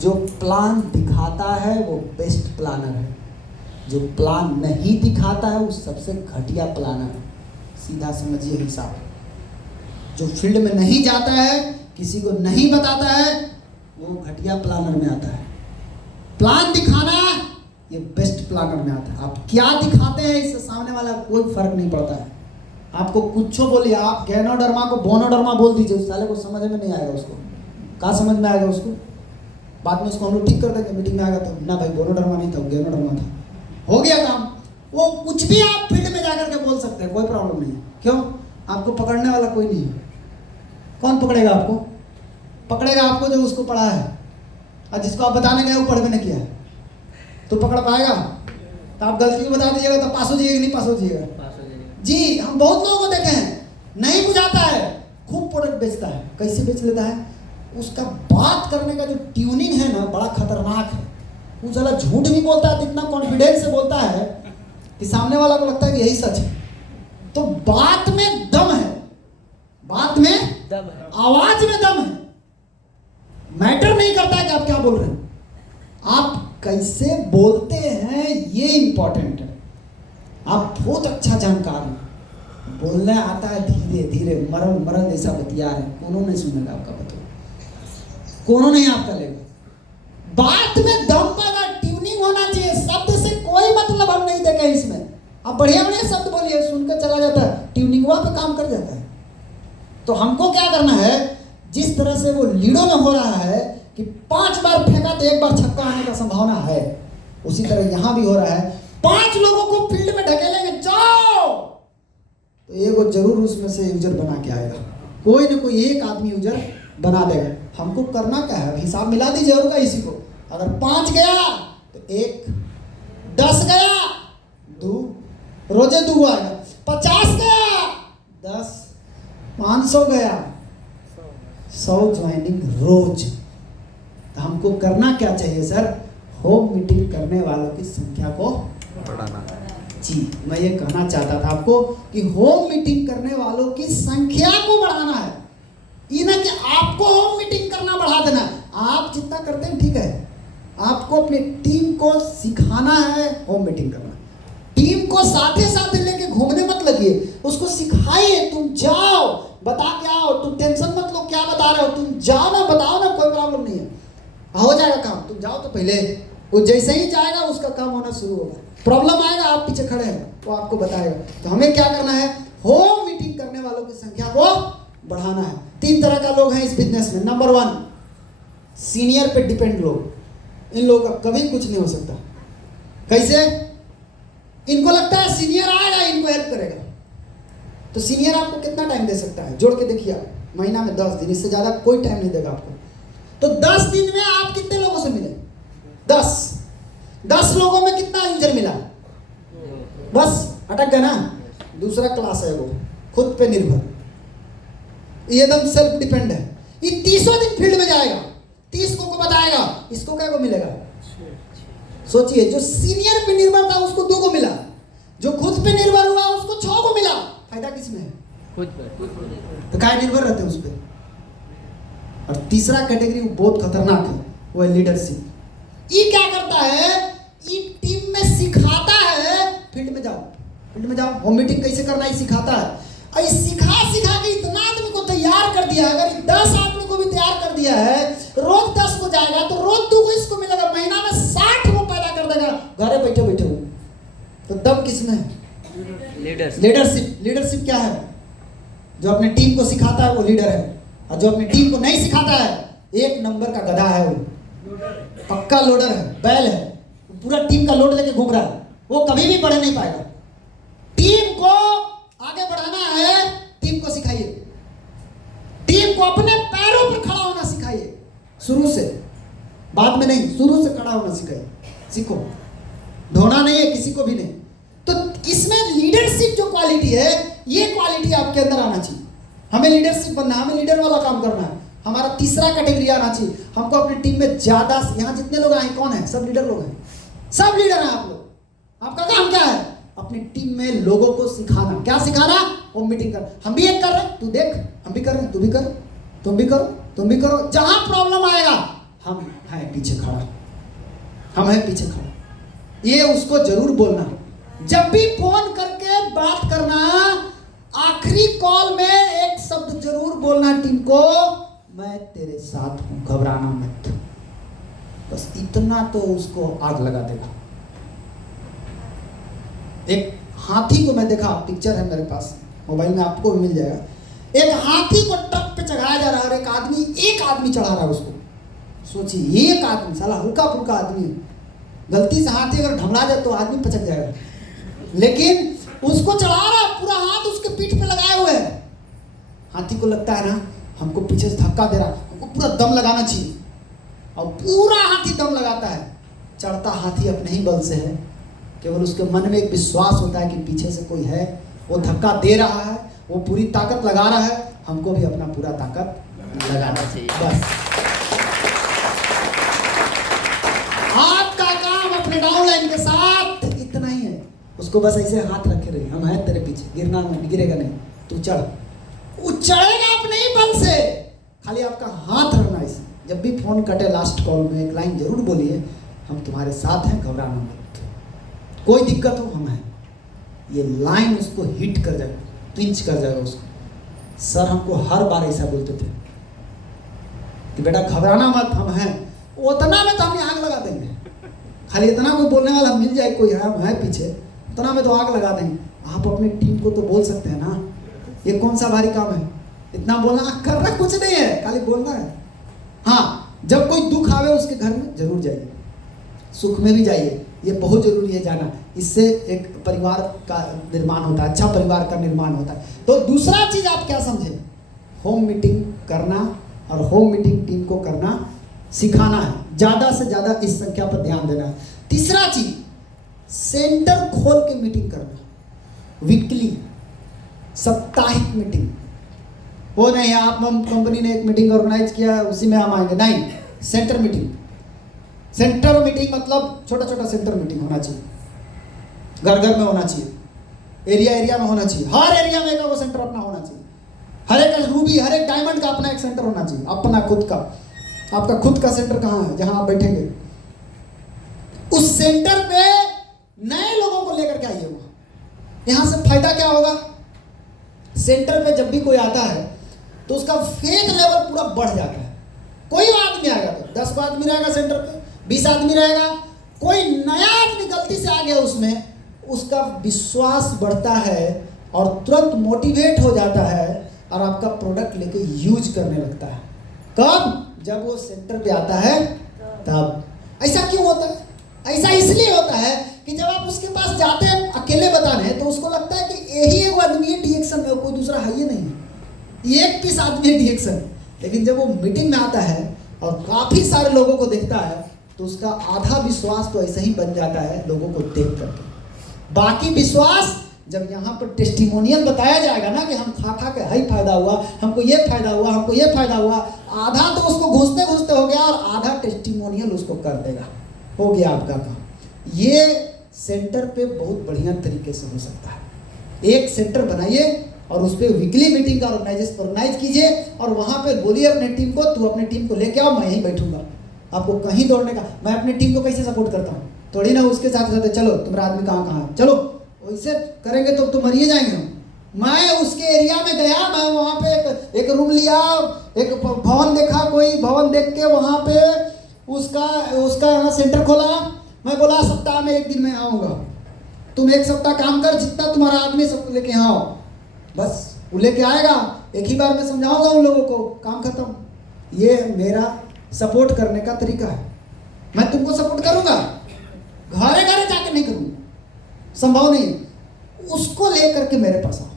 जो प्लान दिखाता है वो बेस्ट प्लानर है। जो प्लान नहीं दिखाता है वो सबसे घटिया प्लानर है। सीधा समझिए हिसाब। जो फील्ड में नहीं जाता है, किसी को नहीं बताता है, वो घटिया प्लानर में आता है। प्लान दिखाना ये बेस्ट प्लानर में आता है। आप क्या दिखाते हैं इससे सामने वाला कोई फर्क नहीं पड़ता है। आपको कुछ बोलिए, आप गैनोडर्मा को बोनोडर्मा बोल दीजिए, उस साले को समझ में नहीं आएगा। उसको कहाँ समझ में आएगा? उसको बाद में उसको हम लोग ठीक कर देंगे, मीटिंग में आएगा तो ना भाई बोनोडर्मा नहीं था, गैनोडर्मा था, हो गया काम। वो कुछ भी आप फील्ड में जाकर के बोल सकते हैं, कोई प्रॉब्लम नहीं है। क्यों? आपको पकड़ने वाला कोई नहीं है। कौन पकड़ेगा आपको? पकड़ेगा आपको जो उसको पढ़ा है, और जिसको आप बताने गए वो पढ़ भी नहीं किया है, तो पकड़ पाएगा? तो आप गलती को बता दीजिएगा तो पास हो जाइएगा, नहीं पास हो जाइएगा? जी, हम बहुत लोगों को देखे हैं, नहीं बुझाता है, खूब प्रोडक्ट बेचता है। कैसे बेच लेता है? उसका बात करने का जो ट्यूनिंग है ना, बड़ा खतरनाक है। वो साला झूठ भी बोलता है तो इतना कॉन्फिडेंस से बोलता है कि सामने वाला को लगता है कि यही सच है। तो बात में दम है, बात में दम है, आवाज में दम है। मैटर नहीं करता है कि आप क्या बोल रहे हैं, आप कैसे बोलते हैं ये इंपॉर्टेंट है। आप बहुत अच्छा जानकार हैं, बोलने आता है धीरे धीरे, मरल मरल जैसा बतिया है, कोनो नहीं सुनेगा आपका बता, कोनो नहीं आपका लेगा। बात में दम पाना, ट्यूनिंग होना चाहिए। शब्द से कोई मतलब हम नहीं देखे इसमें। आप बढ़िया बढ़िया शब्द बोलिए, सुनकर चला जाता है, ट्यूनिंग वहां पे काम कर जाता है। तो हमको क्या करना है, जिस तरह से वो लीडो में हो रहा है कि 5 बार फेंका तो 1 बार छक्का आने का संभावना है, उसी तरह यहां भी हो रहा है। 5 लोगों को फील्ड में ढकेलेंगे, जाओ, तो एक जरूर उसमें से यूजर बना के आएगा। कोई ना कोई एक आदमी यूजर बना देगा। हमको करना क्या है, हिसाब मिला दीजिए होगा इसी को। अगर 5 गया तो 1, 10 गया 2, रोजे 2 आएगा, 50 गया 10, 500 गया 100 ज्वाइनिंग रोज। तो हमको करना क्या चाहिए सर? होम मीटिंग करने वालों की संख्या को बढ़ाना। जी, मैं ये कहना चाहता था आपको कि होम मीटिंग करने वालों की संख्या को बढ़ाना है। ये ना कि आपको होम मीटिंग करना बढ़ा देना। आप जितना करते हैं ठीक है, आपको अपनी टीम को सिखाना है होम मीटिंग करना। टीम को साथे साथे लेके घूमने मत लगिए, उसको सिखाइए। तुम जाओ, बता के आओ, तुम टेंशन मत लो क्या बता रहे हो, तुम जाओ ना, बताओ ना, कोई प्रॉब्लम नहीं है, हो जाएगा काम। तुम जाओ तो पहले, वो जैसे ही जाएगा उसका काम होना शुरू होगा। प्रॉब्लम आएगा, आप पीछे खड़े हैं, वो आपको बताएगा। तो हमें क्या करना है, होम मीटिंग करने वालों की संख्या को बढ़ाना है। 3 तरह का लोग हैं इस बिजनेस में। नंबर 1, सीनियर पे डिपेंड लोग। इन लोगों का कभी कुछ नहीं हो सकता। कैसे? इनको लगता है सीनियर आएगा इनको हेल्प करेगा। तो सीनियर आपको कितना टाइम दे सकता है? जोड़ के देखिए आप, महीना में 10 दिन, इससे ज्यादा कोई टाइम नहीं देगा आपको। तो 10 दिन में आप कितने लोगों से मिले? 10 लोगों में कितना यूजर मिला? बस अटक गया ना। दूसरा क्लास है वो खुद पे निर्भर, ये एकदम सेल्फ डिपेंड है। ये 30 दिन फील्ड में जाएगा, 30 को बताएगा, इसको क्या को मिलेगा? सोचिए, जो सीनियर पे निर्भर था उसको 2 को मिला, जो खुद पे निर्भर हुआ उसको 6 को मिला। फायदा किसमें है? खुद पर। तो काय निर्भर रहते हैं उस पर। और तीसरा कैटेगरी बहुत खतरनाक है, वो है लीडरशिप। ये क्या करता है? ये टीम में सिखाता है, फील्ड में जाओ, होम मीटिंग कैसे करना है सिखाता है। और ये सिखा के इतना आदमी को तैयार कर दिया है। अगर 10 आदमी को भी तैयार कर दिया है, रोज 10 को जाएगा तो रोज 2 को इसको मिलेगा, महीना में 60 को पैदा कर देगा घरे बैठे बैठे हो। तो दम किसमें है? लीडरशिप क्या है? जो अपने टीम को सिखाता है वो लीडर है, और जो अपनी टीम को नहीं सिखाता है 1 नंबर का गधा है, वो पक्का लोडर है, बैल है, पूरा टीम का लोड लेके घूम रहा है, वो कभी भी बढ़ नहीं पाएगा। टीम को आगे बढ़ाना है, टीम को सिखाइए, टीम को अपने पैरों पर खड़ा होना सिखाइए, शुरू से, बाद में नहीं, शुरू से खड़ा होना सिखाइए, सीखो। ढोना नहीं है किसी को भी नहीं। तो इसमें लीडरशिप जो क्वालिटी है, ये क्वालिटी आपके अंदर आना चाहिए। हमें लीडरशिप बनना है, हमें लीडर वाला काम करना है। हमारा तीसरा कैटेगरी आना चाहिए, हमको अपनी टीम में ज्यादा, यहाँ जितने लोग आए कौन है? सब लीडर लोग हैं, सब लीडर हैं आप लोग। आपका काम क्या है? अपनी टीम में लोगों को सिखाना। क्या सिखाना? होम मीटिंग कर। हम भी एक कर रहे हैं, तू देख, हम भी कर रहे हैं, तू भी कर, तुम भी करो, तुम भी करो। जहां प्रॉब्लम आएगा हम हैं पीछे खड़ा, हम हैं पीछे खड़ा। ये उसको जरूर बोलना। जब भी फोन करके बात करना, आखिरी कॉल में एक शब्द जरूर बोलना टीम को, मैं तेरे साथ हूं, घबराना मत। बस इतना तो उसको आग लगा देगा। एक हाथी को मैं देखा, पिक्चर है मेरे पास मोबाइल में, आपको भी मिल जाएगा। एक हाथी को ट्रक पे चढ़ाया जा रहा है और एक आदमी चढ़ा रहा है उसको। सोचिए, एक आदमी, साला हल्का फुल्का आदमी है, गलती से हाथी अगर ढमला जाए तो आदमी पचक जाएगा, लेकिन उसको चढ़ा रहा है, पूरा हाथ उसके पीठ पे लगाए हुए है। हाथी को लगता है ना हमको पीछे से धक्का दे रहा, हमको पूरा दम लगाना चाहिए, और पूरा हाथी दम लगाता है। चढ़ता हाथी अपने ही बल से है, केवल उसके मन में एक विश्वास होता है कि पीछे से कोई है, वो धक्का दे रहा है, वो पूरी ताकत लगा रहा है, हमको भी अपना पूरा ताकत लगाना चाहिए। बस आपका काम अपने डाउनलाइन के साथ इतना ही है, उसको बस ऐसे हाथ रखे रहे, हम हैं तेरे पीछे, गिरना नहीं, गिरेगा नहीं, तू चढ़। वो चढ़ेगा अपने ही बल से, खाली आपका हाथ रहना। इसे जब भी फोन कटे लास्ट कॉल में एक लाइन जरूर बोलिए, हम तुम्हारे साथ हैं, घबराना मत, कोई दिक्कत हो हम हैं। ये लाइन उसको हिट कर जाएगा, पिंच कर जाएगा उसको। सर हमको हर बार ऐसा बोलते थे कि बेटा घबराना मत, हम हैं। उतना में तो हम आग लगा देंगे, खाली इतना कोई बोलने वाला मिल जाए, कोई है, हम हैं पीछे, उतना में तो आग लगा देंगे। आप अपनी टीम को तो बोल सकते हैं ना, ये कौन सा भारी काम है, इतना बोलना, करना कुछ नहीं है, खाली बोलना है। हाँ, जब कोई दुख आवे उसके घर में जरूर जाइए, सुख में भी जाइए, ये बहुत जरूरी है जाना। इससे एक परिवार का निर्माण होता है, अच्छा परिवार का निर्माण होता है। तो दूसरा चीज आप क्या समझे? होम मीटिंग करना और होम मीटिंग टीम को करना सिखाना है, ज्यादा से ज्यादा इस संख्या पर ध्यान देना है। तीसरा चीज, सेंटर खोल के मीटिंग करना, वीकली, साप्ताहिक मीटिंग। वो नहीं है आप कंपनी ने एक मीटिंग ऑर्गेनाइज किया उसी में हम आएंगे, नहीं, सेंटर मीटिंग। सेंटर मीटिंग मतलब छोटा छोटा सेंटर मीटिंग होना चाहिए, घर घर में होना चाहिए, एरिया एरिया में होना चाहिए, हर एरिया में एक वो सेंटर अपना होना चाहिए। हर एक रूबी, हर एक डायमंड का अपना एक सेंटर होना चाहिए, अपना खुद का। आपका खुद का सेंटर कहाँ है जहां आप बैठेंगे? उस सेंटर पे नए लोगों को लेकर के आइए। यहां से फायदा क्या होगा? सेंटर पे जब भी कोई आता है तो उसका फेथ लेवल पूरा बढ़ जाता है। कोई आदमी आएगा तो 10 आदमी रहेगा सेंटर पे, 20 आदमी रहेगा, कोई नया आदमी गलती से आ गया उसमें, उसका विश्वास बढ़ता है और तुरंत मोटिवेट हो जाता है और आपका प्रोडक्ट लेके यूज करने लगता है। कब? जब वो सेंटर पे आता है तब। ऐसा क्यों होता है? ऐसा इसलिए होता है कि जब आप उसके पास जाते हैं अकेले बताने, तो उसको लगता है कि यही एक आदमी है डीएक्शन में, कोई दूसरा है ही नहीं, एक पीस आदमी है डीएक्शन। लेकिन जब वो मीटिंग में आता है और काफी सारे लोगों को देखता है तो उसका आधा विश्वास तो ऐसे ही बन जाता है लोगों को देख करके। बाकी विश्वास जब यहाँ पर टेस्टिमोनियल बताया जाएगा ना कि हम खा खा के हाई फायदा हुआ, हमको ये फायदा हुआ, हमको ये फायदा हुआ, आधा तो उसको घुसते घुसते हो गया और आधा टेस्टिमोनियल उसको कर देगा, हो गया आपका काम। ये सेंटर पे बहुत बढ़िया तरीके से हो सकता है। एक सेंटर बनाइए और उस पर वीकली मीटिंग का ऑर्गेनाइज कीजिए और वहाँ पे बोलिए अपने टीम को, तू अपने टीम को लेके आओ, मैं यहीं बैठूंगा। आपको कहीं दौड़ने का, मैं अपनी टीम को कैसे सपोर्ट करता हूँ, थोड़ी ना उसके साथ साथ चलो तुम्हारा आदमी कहाँ कहाँ है, चलो वैसे करेंगे तो मरिए जाएंगे हम। मैं उसके एरिया में गया, मैं वहाँ पे एक रूम लिया, एक भवन देखा, कोई भवन देख के वहाँ पे उसका यहाँ सेंटर खोला। मैं बोला सप्ताह में एक दिन मैं आऊँगा, तुम एक सप्ताह काम कर, जितना तुम्हारा आदमी सबको लेके यहाँ आओ, बस वो लेके आएगा, एक ही बार मैं समझाऊंगा उन लोगों को, काम खत्म। ये मेरा सपोर्ट करने का तरीका है। मैं तुमको सपोर्ट करूंगा, घरे घरे जाके नहीं करूंगा, संभव नहीं है। उसको लेकर के मेरे पास आओ।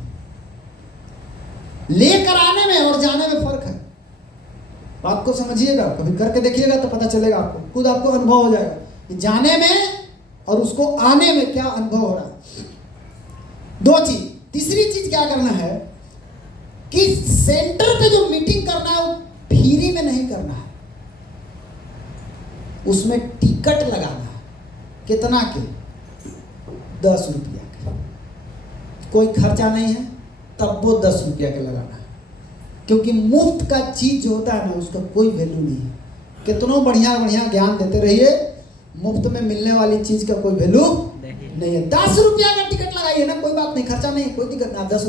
लेकर आने में और जाने में फर्क है, बात को समझिएगा, कभी करके देखिएगा तो पता चलेगा आपको, खुद आपको अनुभव हो जाएगा कि जाने में और उसको आने में क्या अनुभव हो रहा है। दो चीज। तीसरी चीज क्या करना है कि सेंटर पे जो मीटिंग करना है वो फ्री में नहीं करना है, उसमें टिकट लगाना है। कितना के? 10 रुपया के। कोई खर्चा नहीं है, तब वो 10 रुपया के लगाना है, क्योंकि मुफ्त का चीज जो होता है ना उसका कोई वैल्यू नहीं है। कितनों बढ़िया बढ़िया ज्ञान देते रहिए, मुफ्त में मिलने वाली चीज का कोई वैल्यू नहीं है। 10 रुपया का टिकट लगाइए ना, कोई बात नहीं, खर्चा नहीं, कोई दिक्कत नहीं। 10,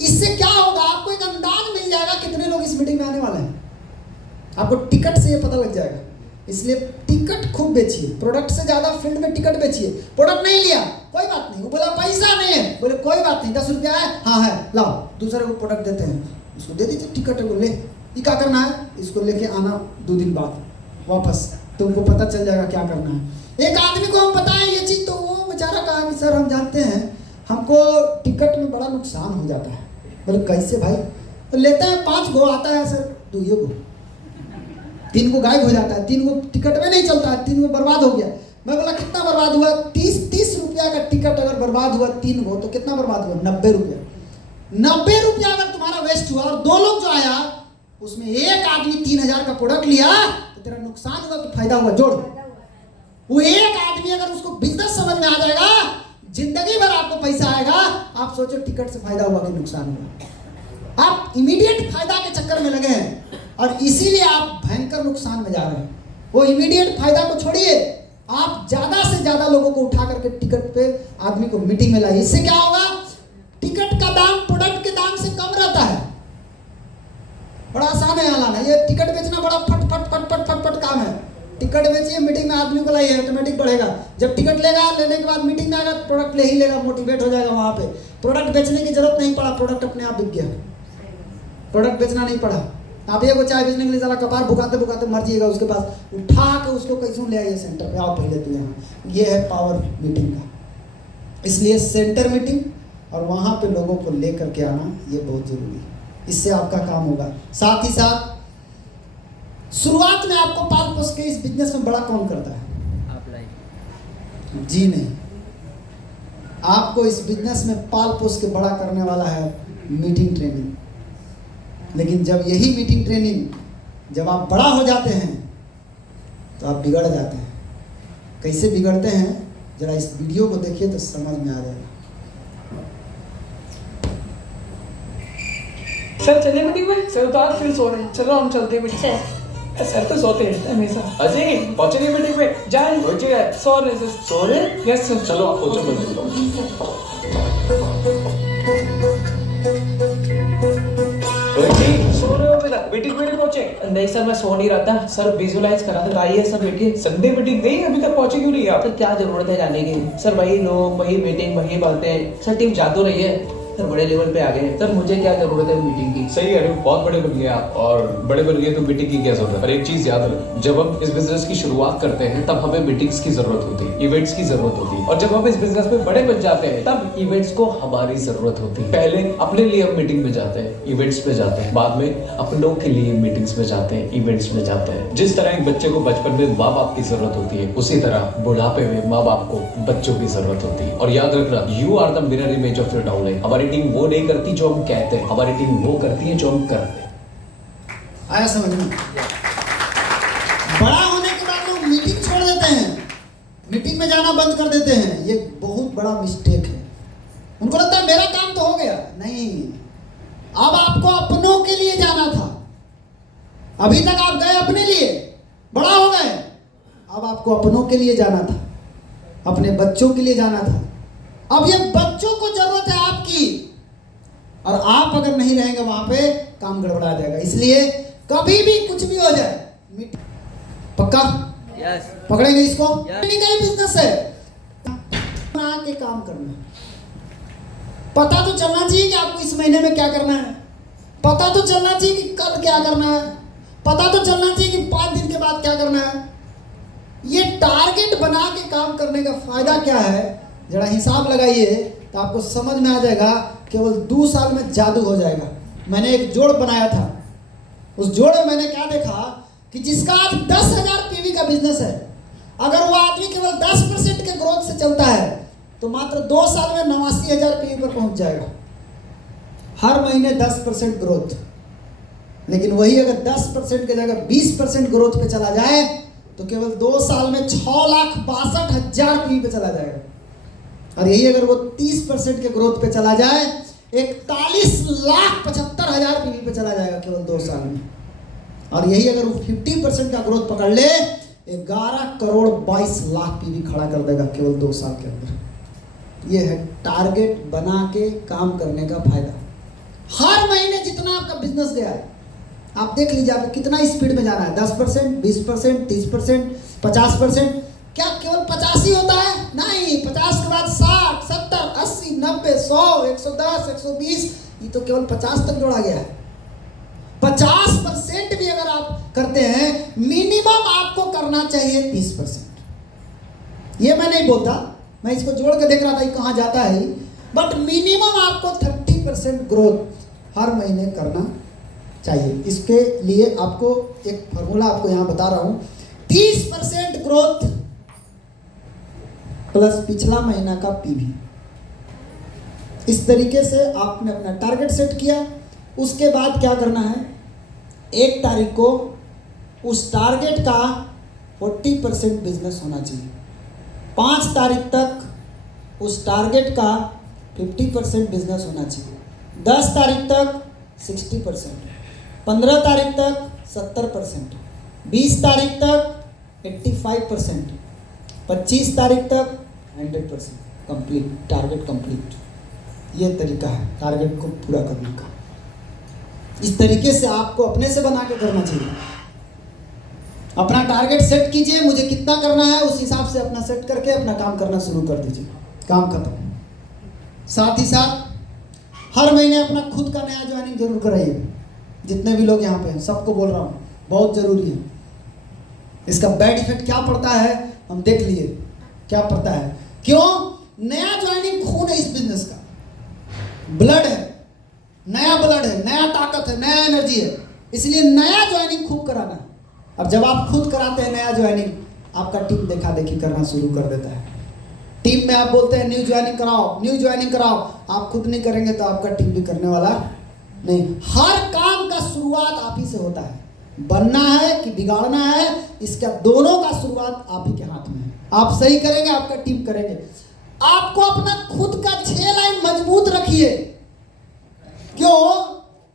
इससे क्या होगा, आपको एक अंदाज मिल जाएगा कितने लोग इस मीटिंग में आने वाले हैं। आपको टिकट से ये पता लग जाएगा। इसलिए टिकट खूब बेचिए, प्रोडक्ट से ज्यादा फील्ड में टिकट बेचिए। प्रोडक्ट नहीं लिया कोई बात नहीं, वो बोला पैसा नहीं है, बोले कोई बात नहीं, 10 रुपया है, हाँ है, लाओ। दूसरे को प्रोडक्ट देते हैं, उसको दे दीजिए टिकट, ले, ये क्या करना है, इसको लेके आना 2 दिन बाद वापस, तुमको पता चल जाएगा क्या करना है। एक आदमी को हम बताएं ये चीज, तो वो बेचारा कहा कि सर हम जानते हैं हमको टिकट में बड़ा नुकसान हो जाता है। बोले कैसे भाई? तो लेते हैं 5 गो, आता है सर 2 गो, 3 गो गायब हो जाता है, 3 गो टिकट में नहीं चलता है, 3 गो बर्बाद हो गया। मैं बोला कितना बर्बाद हुआ? 30 रुपया का टिकट अगर बर्बाद हुआ 3 गो, तो कितना बर्बाद हुआ? 90 रुपया। 90 रुपया अगर तुम्हारा वेस्ट हुआ और 2 लोग जो आया उसमें एक आदमी 3000 का प्रोडक्ट लिया, तो तेरा नुकसान हुआ कि फायदा हुआ? जोड़। वो एक आदमी अगर उसको बिजनेस समझ में आ जाएगा, जिंदगी भर आपको पैसा आएगा। आप सोचो टिकट से फायदा हुआ कि नुकसान हुआ। आप इमीडिएट फायदा के चक्कर में लगे हैं और इसीलिए आप भयंकर नुकसान में जा रहे हैं। वो इमीडिएट फायदा को छोड़िए, आप ज्यादा से ज्यादा लोगों को उठा करके टिकट पे आदमी को मीटिंग में लाइए। इससे क्या होगा? टिकट का दाम प्रोडक्ट के दाम से कम रहता है। बड़ा आसान है यहाँ लाना। ये टिकट बेचना बड़ा फट फट फट फट फट फट काम है। टिकट बेचिए, मीटिंग में आदमी को लाइए, ऑटोमेटिक बढ़ेगा। जब टिकट लेगा, लेने के बाद मीटिंग में आएगा, प्रोडक्ट ले ही लेगा, मोटिवेट हो जाएगा। वहाँ पे प्रोडक्ट बेचने की जरूरत नहीं पड़ा, प्रोडक्ट अपने आप बिक गया। प्रोडक्ट बेचना नहीं पड़ा। आप एक चाय बेचने के लिए सारा कपार भुकाते भुकाते मर जाइएगा उसके पास, उठा के उसको कैसे ले आइए सेंटर पे, आओ पहले तो यहाँ। ये है पावर मीटिंग का। इसलिए सेंटर मीटिंग और वहाँ पे लोगों को ले करके आना ये बहुत जरूरी है। इससे आपका काम होगा। साथ ही साथ शुरुआत में आपको पाल पोस के इस बिजनेस में बड़ा कौन करता है? जी नहीं, आपको इस बिजनेस में पाल पोस के बड़ा करने वाला है मीटिंग ट्रेनिंग। लेकिन जब यही मीटिंग ट्रेनिंग जब आप बड़ा हो जाते हैं तो आप बिगड़ जाते हैं। कैसे बिगड़ते हैं जरा इस वीडियो को देखिए तो समझ में आ जाएगा। सर चलिए मीटिंग में। सर तो आज फिर सो रहे हैं, चलो हम चलते हैं मीटिंग। सर तो सोते हैं हमेशा। अजय पहुंचे नहीं मीटिंग में? जाए सो रहे सर। सो रहे? Yes sir. चलो आप पहुंचो, मैं मिलता हूं। सो रहे हो बेटा? मीटिंग में नहीं पहुंचे? नहीं सर, मैं सो नहीं रहा था सर, विजुलाइज कर रहा था। आइए सर बैठिए। संडे मीटिंग नहीं, अभी तक पहुंचे क्यों नहीं आप? सर क्या जरूरत है जाने की? सर वही लोग, वही मीटिंग, वही बातें। सर टीम जा तो रही है, सर बड़े लेवल पे आ गए। सर मुझे क्या जरूरत है मीटिंग की? सही है, अरे बहुत बड़े बन गए आप, और बड़े बन गए तो मीटिंग की क्या जरूरत है? पर एक चीज याद रखें, जब हम इस बिजनेस की शुरुआत करते हैं तब हमें मीटिंग्स की जरूरत होती है, इवेंट्स की जरूरत होती है। और जब हम इस बिजनेस में बड़े बन जाते हैं तब इवेंट्स को हमारी जरूरत होती है। पहले अपने लिए हम मीटिंग में जाते हैं, इवेंट्स में जाते हैं, बाद में अपनों के लिए मीटिंग्स में जाते हैं, इवेंट्स में जाते हैं। जिस तरह एक बच्चे को बचपन में माँ बाप की जरूरत होती है, उसी तरह बुढ़ापे में माँ बाप को बच्चों की जरूरत होती है। और याद रखना, you are the mirror image of your downline. हमारी टीम वो नहीं करती जो हम कहते हैं, हमारी टीम वो करती है जो हम करते हैं। आया समझ में? बड़ा होने के बाद लोग मीटिंग छोड़ देते हैं। मीटिंग में जा जाना बंद कर देते हैं, ये बहुत बड़ा मिस्टेक है। उनको लगता है मेरा काम तो हो गया, नहीं, अब आपको अपनों के लिए जाना था। अभी तक आप गए अपने लिए, बड़ा हो गए, अब आपको अपनों के लिए जाना था, अपने बच्चों के लिए जाना था। अब ये बच्चों को जरूरत है आपकी, और आप अगर नहीं रहेंगे वहां पे काम गड़बड़ा जाएगा। इसलिए कभी भी कुछ भी हो जाए, पक्का पकड़ेंगे इसको। नहीं कहीं बिजनेस है, बना के काम करना। पता तो चलना चाहिए कि आपको इस महीने में क्या करना है, पता तो चलना चाहिए कि कल क्या करना है, पता तो चलना चाहिए कि 5 दिन के बाद क्या करना है। ये टारगेट बना के काम करने का फायदा क्या है, जरा हिसाब लगाइए तो आपको समझ में आ जाएगा। केवल 2 साल में जादू हो जाएगा। मैंने एक जोड़ बनाया था, उस जोड़ में मैंने क्या देखा कि जिसका आज 10,000 पीवी का बिजनेस है, अगर वो आदमी केवल 10% के ग्रोथ से चलता है तो मात्र 2 साल में 89,000 पीवी पर पहुंच जाएगा। हर महीने 10% ग्रोथ। लेकिन वही अगर 10% की जगह 20% ग्रोथ पे चला जाए तो केवल 2 साल में 6,62,000 पीवी पे चला जाएगा। और यही अगर वो 30% के ग्रोथ पे चला जाए 41,75,000 पीवी पे चला जाएगा केवल 2 साल में। और यही अगर वो 50% का ग्रोथ पकड़ ले 11,22,00,000 पीवी खड़ा कर देगा केवल 2 साल के अंदर। ये है टारगेट बना के काम करने का फायदा। हर महीने जितना आपका बिजनेस गया है, आप देख लीजिए आपको कितना स्पीड में जाना है, 10%, 20%, 30%, 50%। क्या केवल 50 ही होता है? नहीं, 50 के बाद 60, 70, 80, 90, 100, 110, 120, ये तो केवल 50 तक जोड़ा गया है। 50% भी अगर आप करते हैं, मिनिमम आपको करना चाहिए 30%। ये मैं नहीं बोलता, मैं इसको जोड़ के देख रहा था कहाँ जाता है, बट मिनिमम आपको 30% ग्रोथ हर महीने करना चाहिए। इसके लिए आपको एक फॉर्मूला आपको यहाँ बता रहा हूँ, 30% ग्रोथ प्लस पिछला महीना का पीवी। इस तरीके से आपने अपना टारगेट सेट किया। उसके बाद क्या करना है, 1 तारीख को उस टारगेट का 40% बिजनेस होना चाहिए। 5 तारीख तक उस टारगेट का 50% बिजनेस होना चाहिए। 10 तारीख तक 60%, 15 तारीख तक 70%, 20 तारीख तक 85%, 25 तारीख तक 100% कंप्लीट, टारगेट कंप्लीट। ये तरीका है टारगेट को पूरा करने का। इस तरीके से आपको अपने से बना के करना चाहिए। अपना टारगेट सेट कीजिए, मुझे कितना करना है उस हिसाब से अपना सेट करके अपना काम करना शुरू कर दीजिए, काम खत्म। साथ ही साथ हर महीने अपना खुद का नया ज्वाइनिंग जरूर कराइए। जितने भी लोग यहाँ पे हैं सबको बोल रहा हूँ, बहुत जरूरी है। इसका बैड इफेक्ट क्या पड़ता है हम देख लिए, क्या पड़ता है। क्यों? नया ज्वाइनिंग खून है इस बिजनेस का, ब्लड है, नया ब्लड है, नया ताकत है, नया एनर्जी है। इसलिए नया ज्वाइनिंग खूब कराना है। अब जब आप खुद कराते हैं नया ज्वाइनिंग, आपका टीम देखा देखी करना शुरू कर देता है। टीम में आप बोलते हैं न्यू ज्वाइनिंग कराओ, न्यू ज्वाइनिंग कराओ, आप खुद नहीं करेंगे तो आपका टीम भी करने वाला नहीं। हर काम का शुरुआत आप ही से होता है। बनना है कि बिगाड़ना है, इसका दोनों का शुरुआत आप ही के हाथ में है। आप सही करेंगे, आपका टीम करेंगे। आपको अपना खुद का 6 लाइन मजबूत रखिए। क्यों?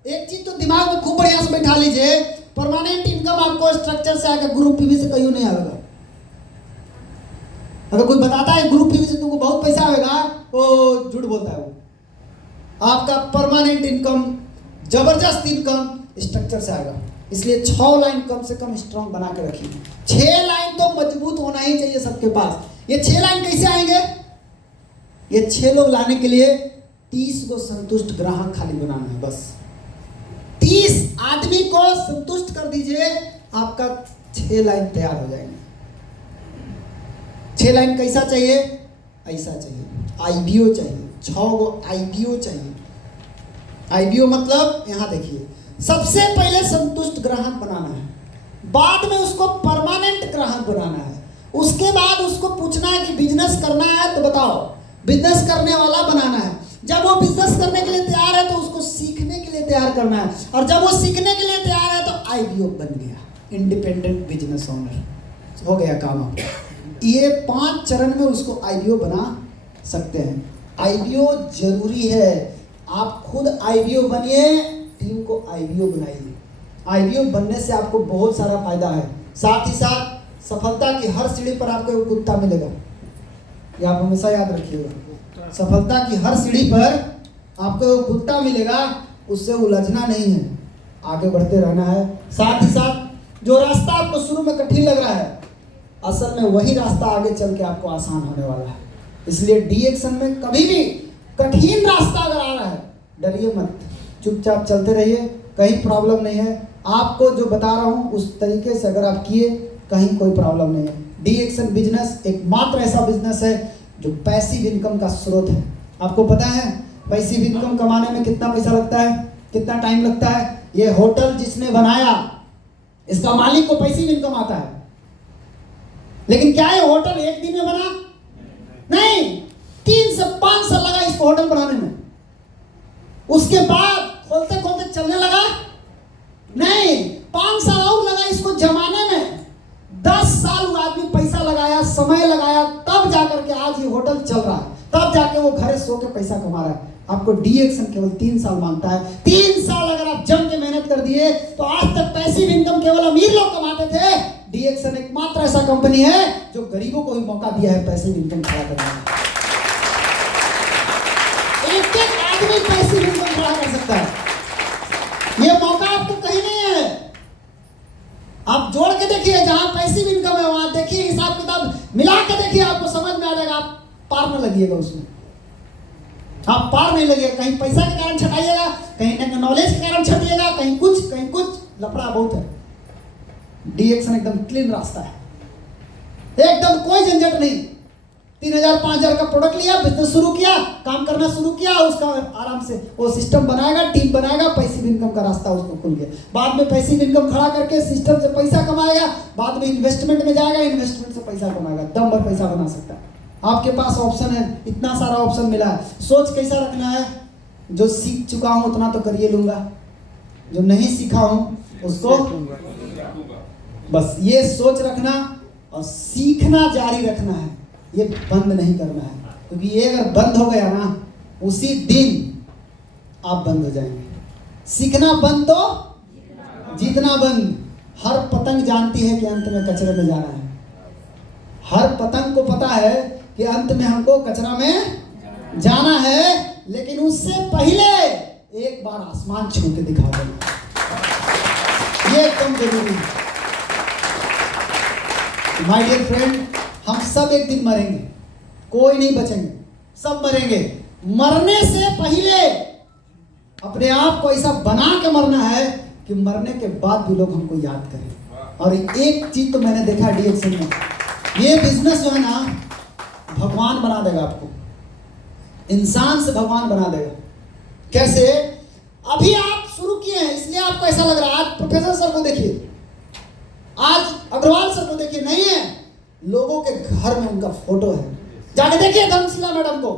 एक चीज तो दिमाग में खूब बढ़िया से बैठा लीजिए, परमानेंट इनकम आपको स्ट्रक्चर से आकर ग्रुप पीवी से कहीं नहीं आएगा। अगर कोई बताता है ग्रुप पीवी से तुमको बहुत पैसा आएगा, वो झूठ बोलता है। वो आपका परमानेंट इनकम, जबरदस्त इनकम स्ट्रक्चर से आएगा। इसलिए 6 लाइन कम से कम स्ट्रॉन्ग बना के रखिए। 6 लाइन तो मजबूत होना ही चाहिए सबके पास। ये 6 लाइन कैसे आएंगे? ये 6 लोग लाने के लिए 30 को संतुष्ट ग्राहक खाली बनाना है। बस 30 आदमी को संतुष्ट कर दीजिए, आपका 6 लाइन तैयार हो जाएंगे। 6 लाइन कैसा चाहिए? ऐसा चाहिए, आईबीओ चाहिए, 6 गो आईबीओ चाहिए। आईबीओ मतलब यहाँ देखिए, सबसे पहले संतुष्ट ग्राहक बनाना है, बाद में उसको परमानेंट ग्राहक बनाना है, उसके बाद उसको पूछना है कि बिजनेस करना है तो बताओ, बिजनेस करने वाला बनाना है। जब वो बिजनेस करने के लिए तैयार है तो उसको सीखने के लिए तैयार करना है, और जब वो सीखने के लिए तैयार है तो आईबीओ बन गया, इंडिपेंडेंट बिजनेस ओनर, हो गया काम आपका। ये 5 चरण में उसको आईबीओ बना सकते हैं। आईबीओ जरूरी है, आप खुद आईबीओ बनिए, टीम को आईबीओ बनाइए। आईबीओ बनने से आपको बहुत सारा फायदा है, साथ ही साथ सफलता की हर सीढ़ी पर आपको एक कुत्ता मिलेगा, ये आप हमेशा याद रखिएगा। सफलता की हर सीढ़ी पर आपको एक कुत्ता मिलेगा, उससे उलझना नहीं है, आगे बढ़ते रहना है। साथ ही साथ जो रास्ता आपको शुरू में कठिन लग रहा है, असल में वही रास्ता आगे चल के आपको आसान होने वाला है। इसलिए डी एक्शन में कभी भी कठिन रास्ता अगर आ रहा है, डरिए मत, चुपचाप चलते रहिए, कहीं प्रॉब्लम नहीं है। आपको जो बता रहा हूँ उस तरीके से अगर आप किए, कहीं कोई प्रॉब्लम नहीं है। डी एक्शन बिजनेस एकमात्र ऐसा बिजनेस है जो पैसिव इनकम का स्रोत है। आपको पता है पैसिव इनकम कमाने में कितना पैसा लगता है, कितना टाइम लगता है? ये होटल जिसने बनाया, इसका मालिक को पैसिव इनकम आता है, लेकिन क्या ये होटल एक दिन में बना? नहीं, 3 से 5 साल लगा इसको होटल बनाने में। उसके बाद खोलते खोलते चलने लगा? नहीं, 5 साल और लगा इसको जमाने में। 10 साल वो आदमी पैसा लगाया, समय लगाया, तब जाकर के आज ये होटल चल रहा है, तब जाके वो घर सो के पैसा कमा रहा है। आपको डी एक्शन केवल 3 साल मांगता है। 3 साल अगर आप जम के मेहनत कर दिए तो आज तक पैसिव इनकम केवल अमीर लोग कमाते थे। डी एक्शन एकमात्र ऐसा कंपनी है जो गरीबों को भी मौका दिया है पैसिव इनकम खड़ा करने का। एक एक आदमी पैसिव इनकम खड़ा कर सकता है, ये मौका आपको कहीं नहीं है। आप जोड़ के देखिए, जहां पैसिव इनकम है वहां देखिए, हिसाब किताब मिला के देखिए, आपको समझ में आ जाएगा। आप पार न लगिएगा उसमें, आप पार नहीं लगेगा। कहीं पैसा के कारण छटाइएगा, कहीं नॉलेज के कारण छटिएगा, कहीं कुछ लफड़ा बहुत है। डी एक्शन एकदम क्लीन रास्ता है, एकदम कोई झंझट नहीं। 3000 5000 का प्रोडक्ट लिया, बिजनेस शुरू किया, काम करना शुरू किया, उसका आराम से वो सिस्टम बनाएगा, टीम बनाएगा, पैसिव इनकम का रास्ता उसको खुल गया। बाद में पैसिव इनकम खड़ा करके सिस्टम से पैसा कमाएगा, बाद में इन्वेस्टमेंट में जाएगा, इन्वेस्टमेंट से पैसा कमाएगा, दम भर पैसा बना सकता है। आपके पास ऑप्शन है, इतना सारा ऑप्शन मिला है। सोच कैसा रखना है, जो सीख चुका हूं उतना तो करिए लूंगा, जो नहीं सीखा हूं उसको बस ये सोच रखना और सीखना जारी रखना है, ये बंद नहीं करना है। क्योंकि ये अगर बंद हो गया ना, उसी दिन आप बंद हो जाएंगे। सीखना बंद तो जीतना बंद। हर पतंग जानती है कि अंत में कचरे में जाना है। हर पतंग को पता है कि अंत में हमको कचरा में जाना है, लेकिन उससे पहले एक बार आसमान छू के दिखा देना, ये एकदम जरूरी है। माय डियर फ्रेंड, हम सब एक दिन मरेंगे, कोई नहीं बचेंगे, सब मरेंगे। मरने से पहले अपने आप को ऐसा बना के मरना है कि मरने के बाद भी लोग हमको याद करें। और एक चीज तो मैंने देखा डी एक्शन में, ये बिजनेस जो है ना, भगवान बना देगा आपको, इंसान से भगवान बना देगा। कैसे? अभी आप शुरू किए हैं इसलिए आपको ऐसा लग रहा है। आज प्रोफेसर सर को देखिए, आज अग्रवाल सर को देखिए, नहीं है, लोगों के घर में उनका फोटो है। जाके देखिए धर्मशिला मैडम को,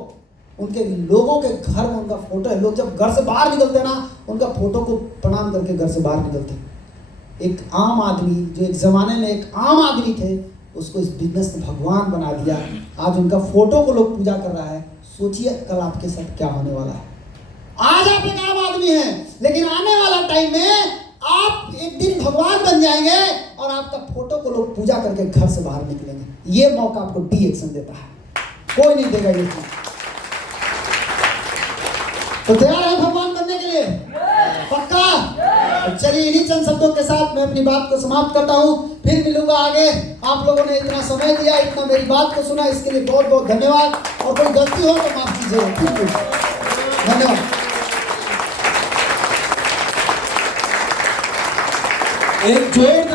उनके लोगों के घर में उनका फोटो है। लोग जब घर से बाहर निकलते हैं ना, उनका फोटो को प्रणाम करके घर से बाहर निकलते हैं। एक आम आदमी जो एक जमाने में एक आम आदमी थे, उसको इस बिजनेस ने भगवान बना दिया। आज उनका फोटो को लोग पूजा कर रहा है। सोचिए कल आपके साथ क्या होने वाला है। आज आप एक आम आदमी हैं, लेकिन आने वाला टाइम में आप एक दिन भगवान बन जाएंगे और आपका फोटो को लोग पूजा करके घर से बाहर निकलेंगे। ये मौका आपको डी एक्शन देता है, कोई नहीं देगा ये। तो तैयार है भगवान बनने के लिए? पक्का? तो चलिए इन्हीं चंद शब्दों के साथ मैं अपनी बात को समाप्त करता हूँ। फिर मिलूंगा आगे। आप लोगों ने इतना समय दिया, इतना मेरी बात को सुना, इसके लिए बहुत बहुत धन्यवाद। और कोई गलती हो तो माफ कीजिए। धन्यवाद। एक जोर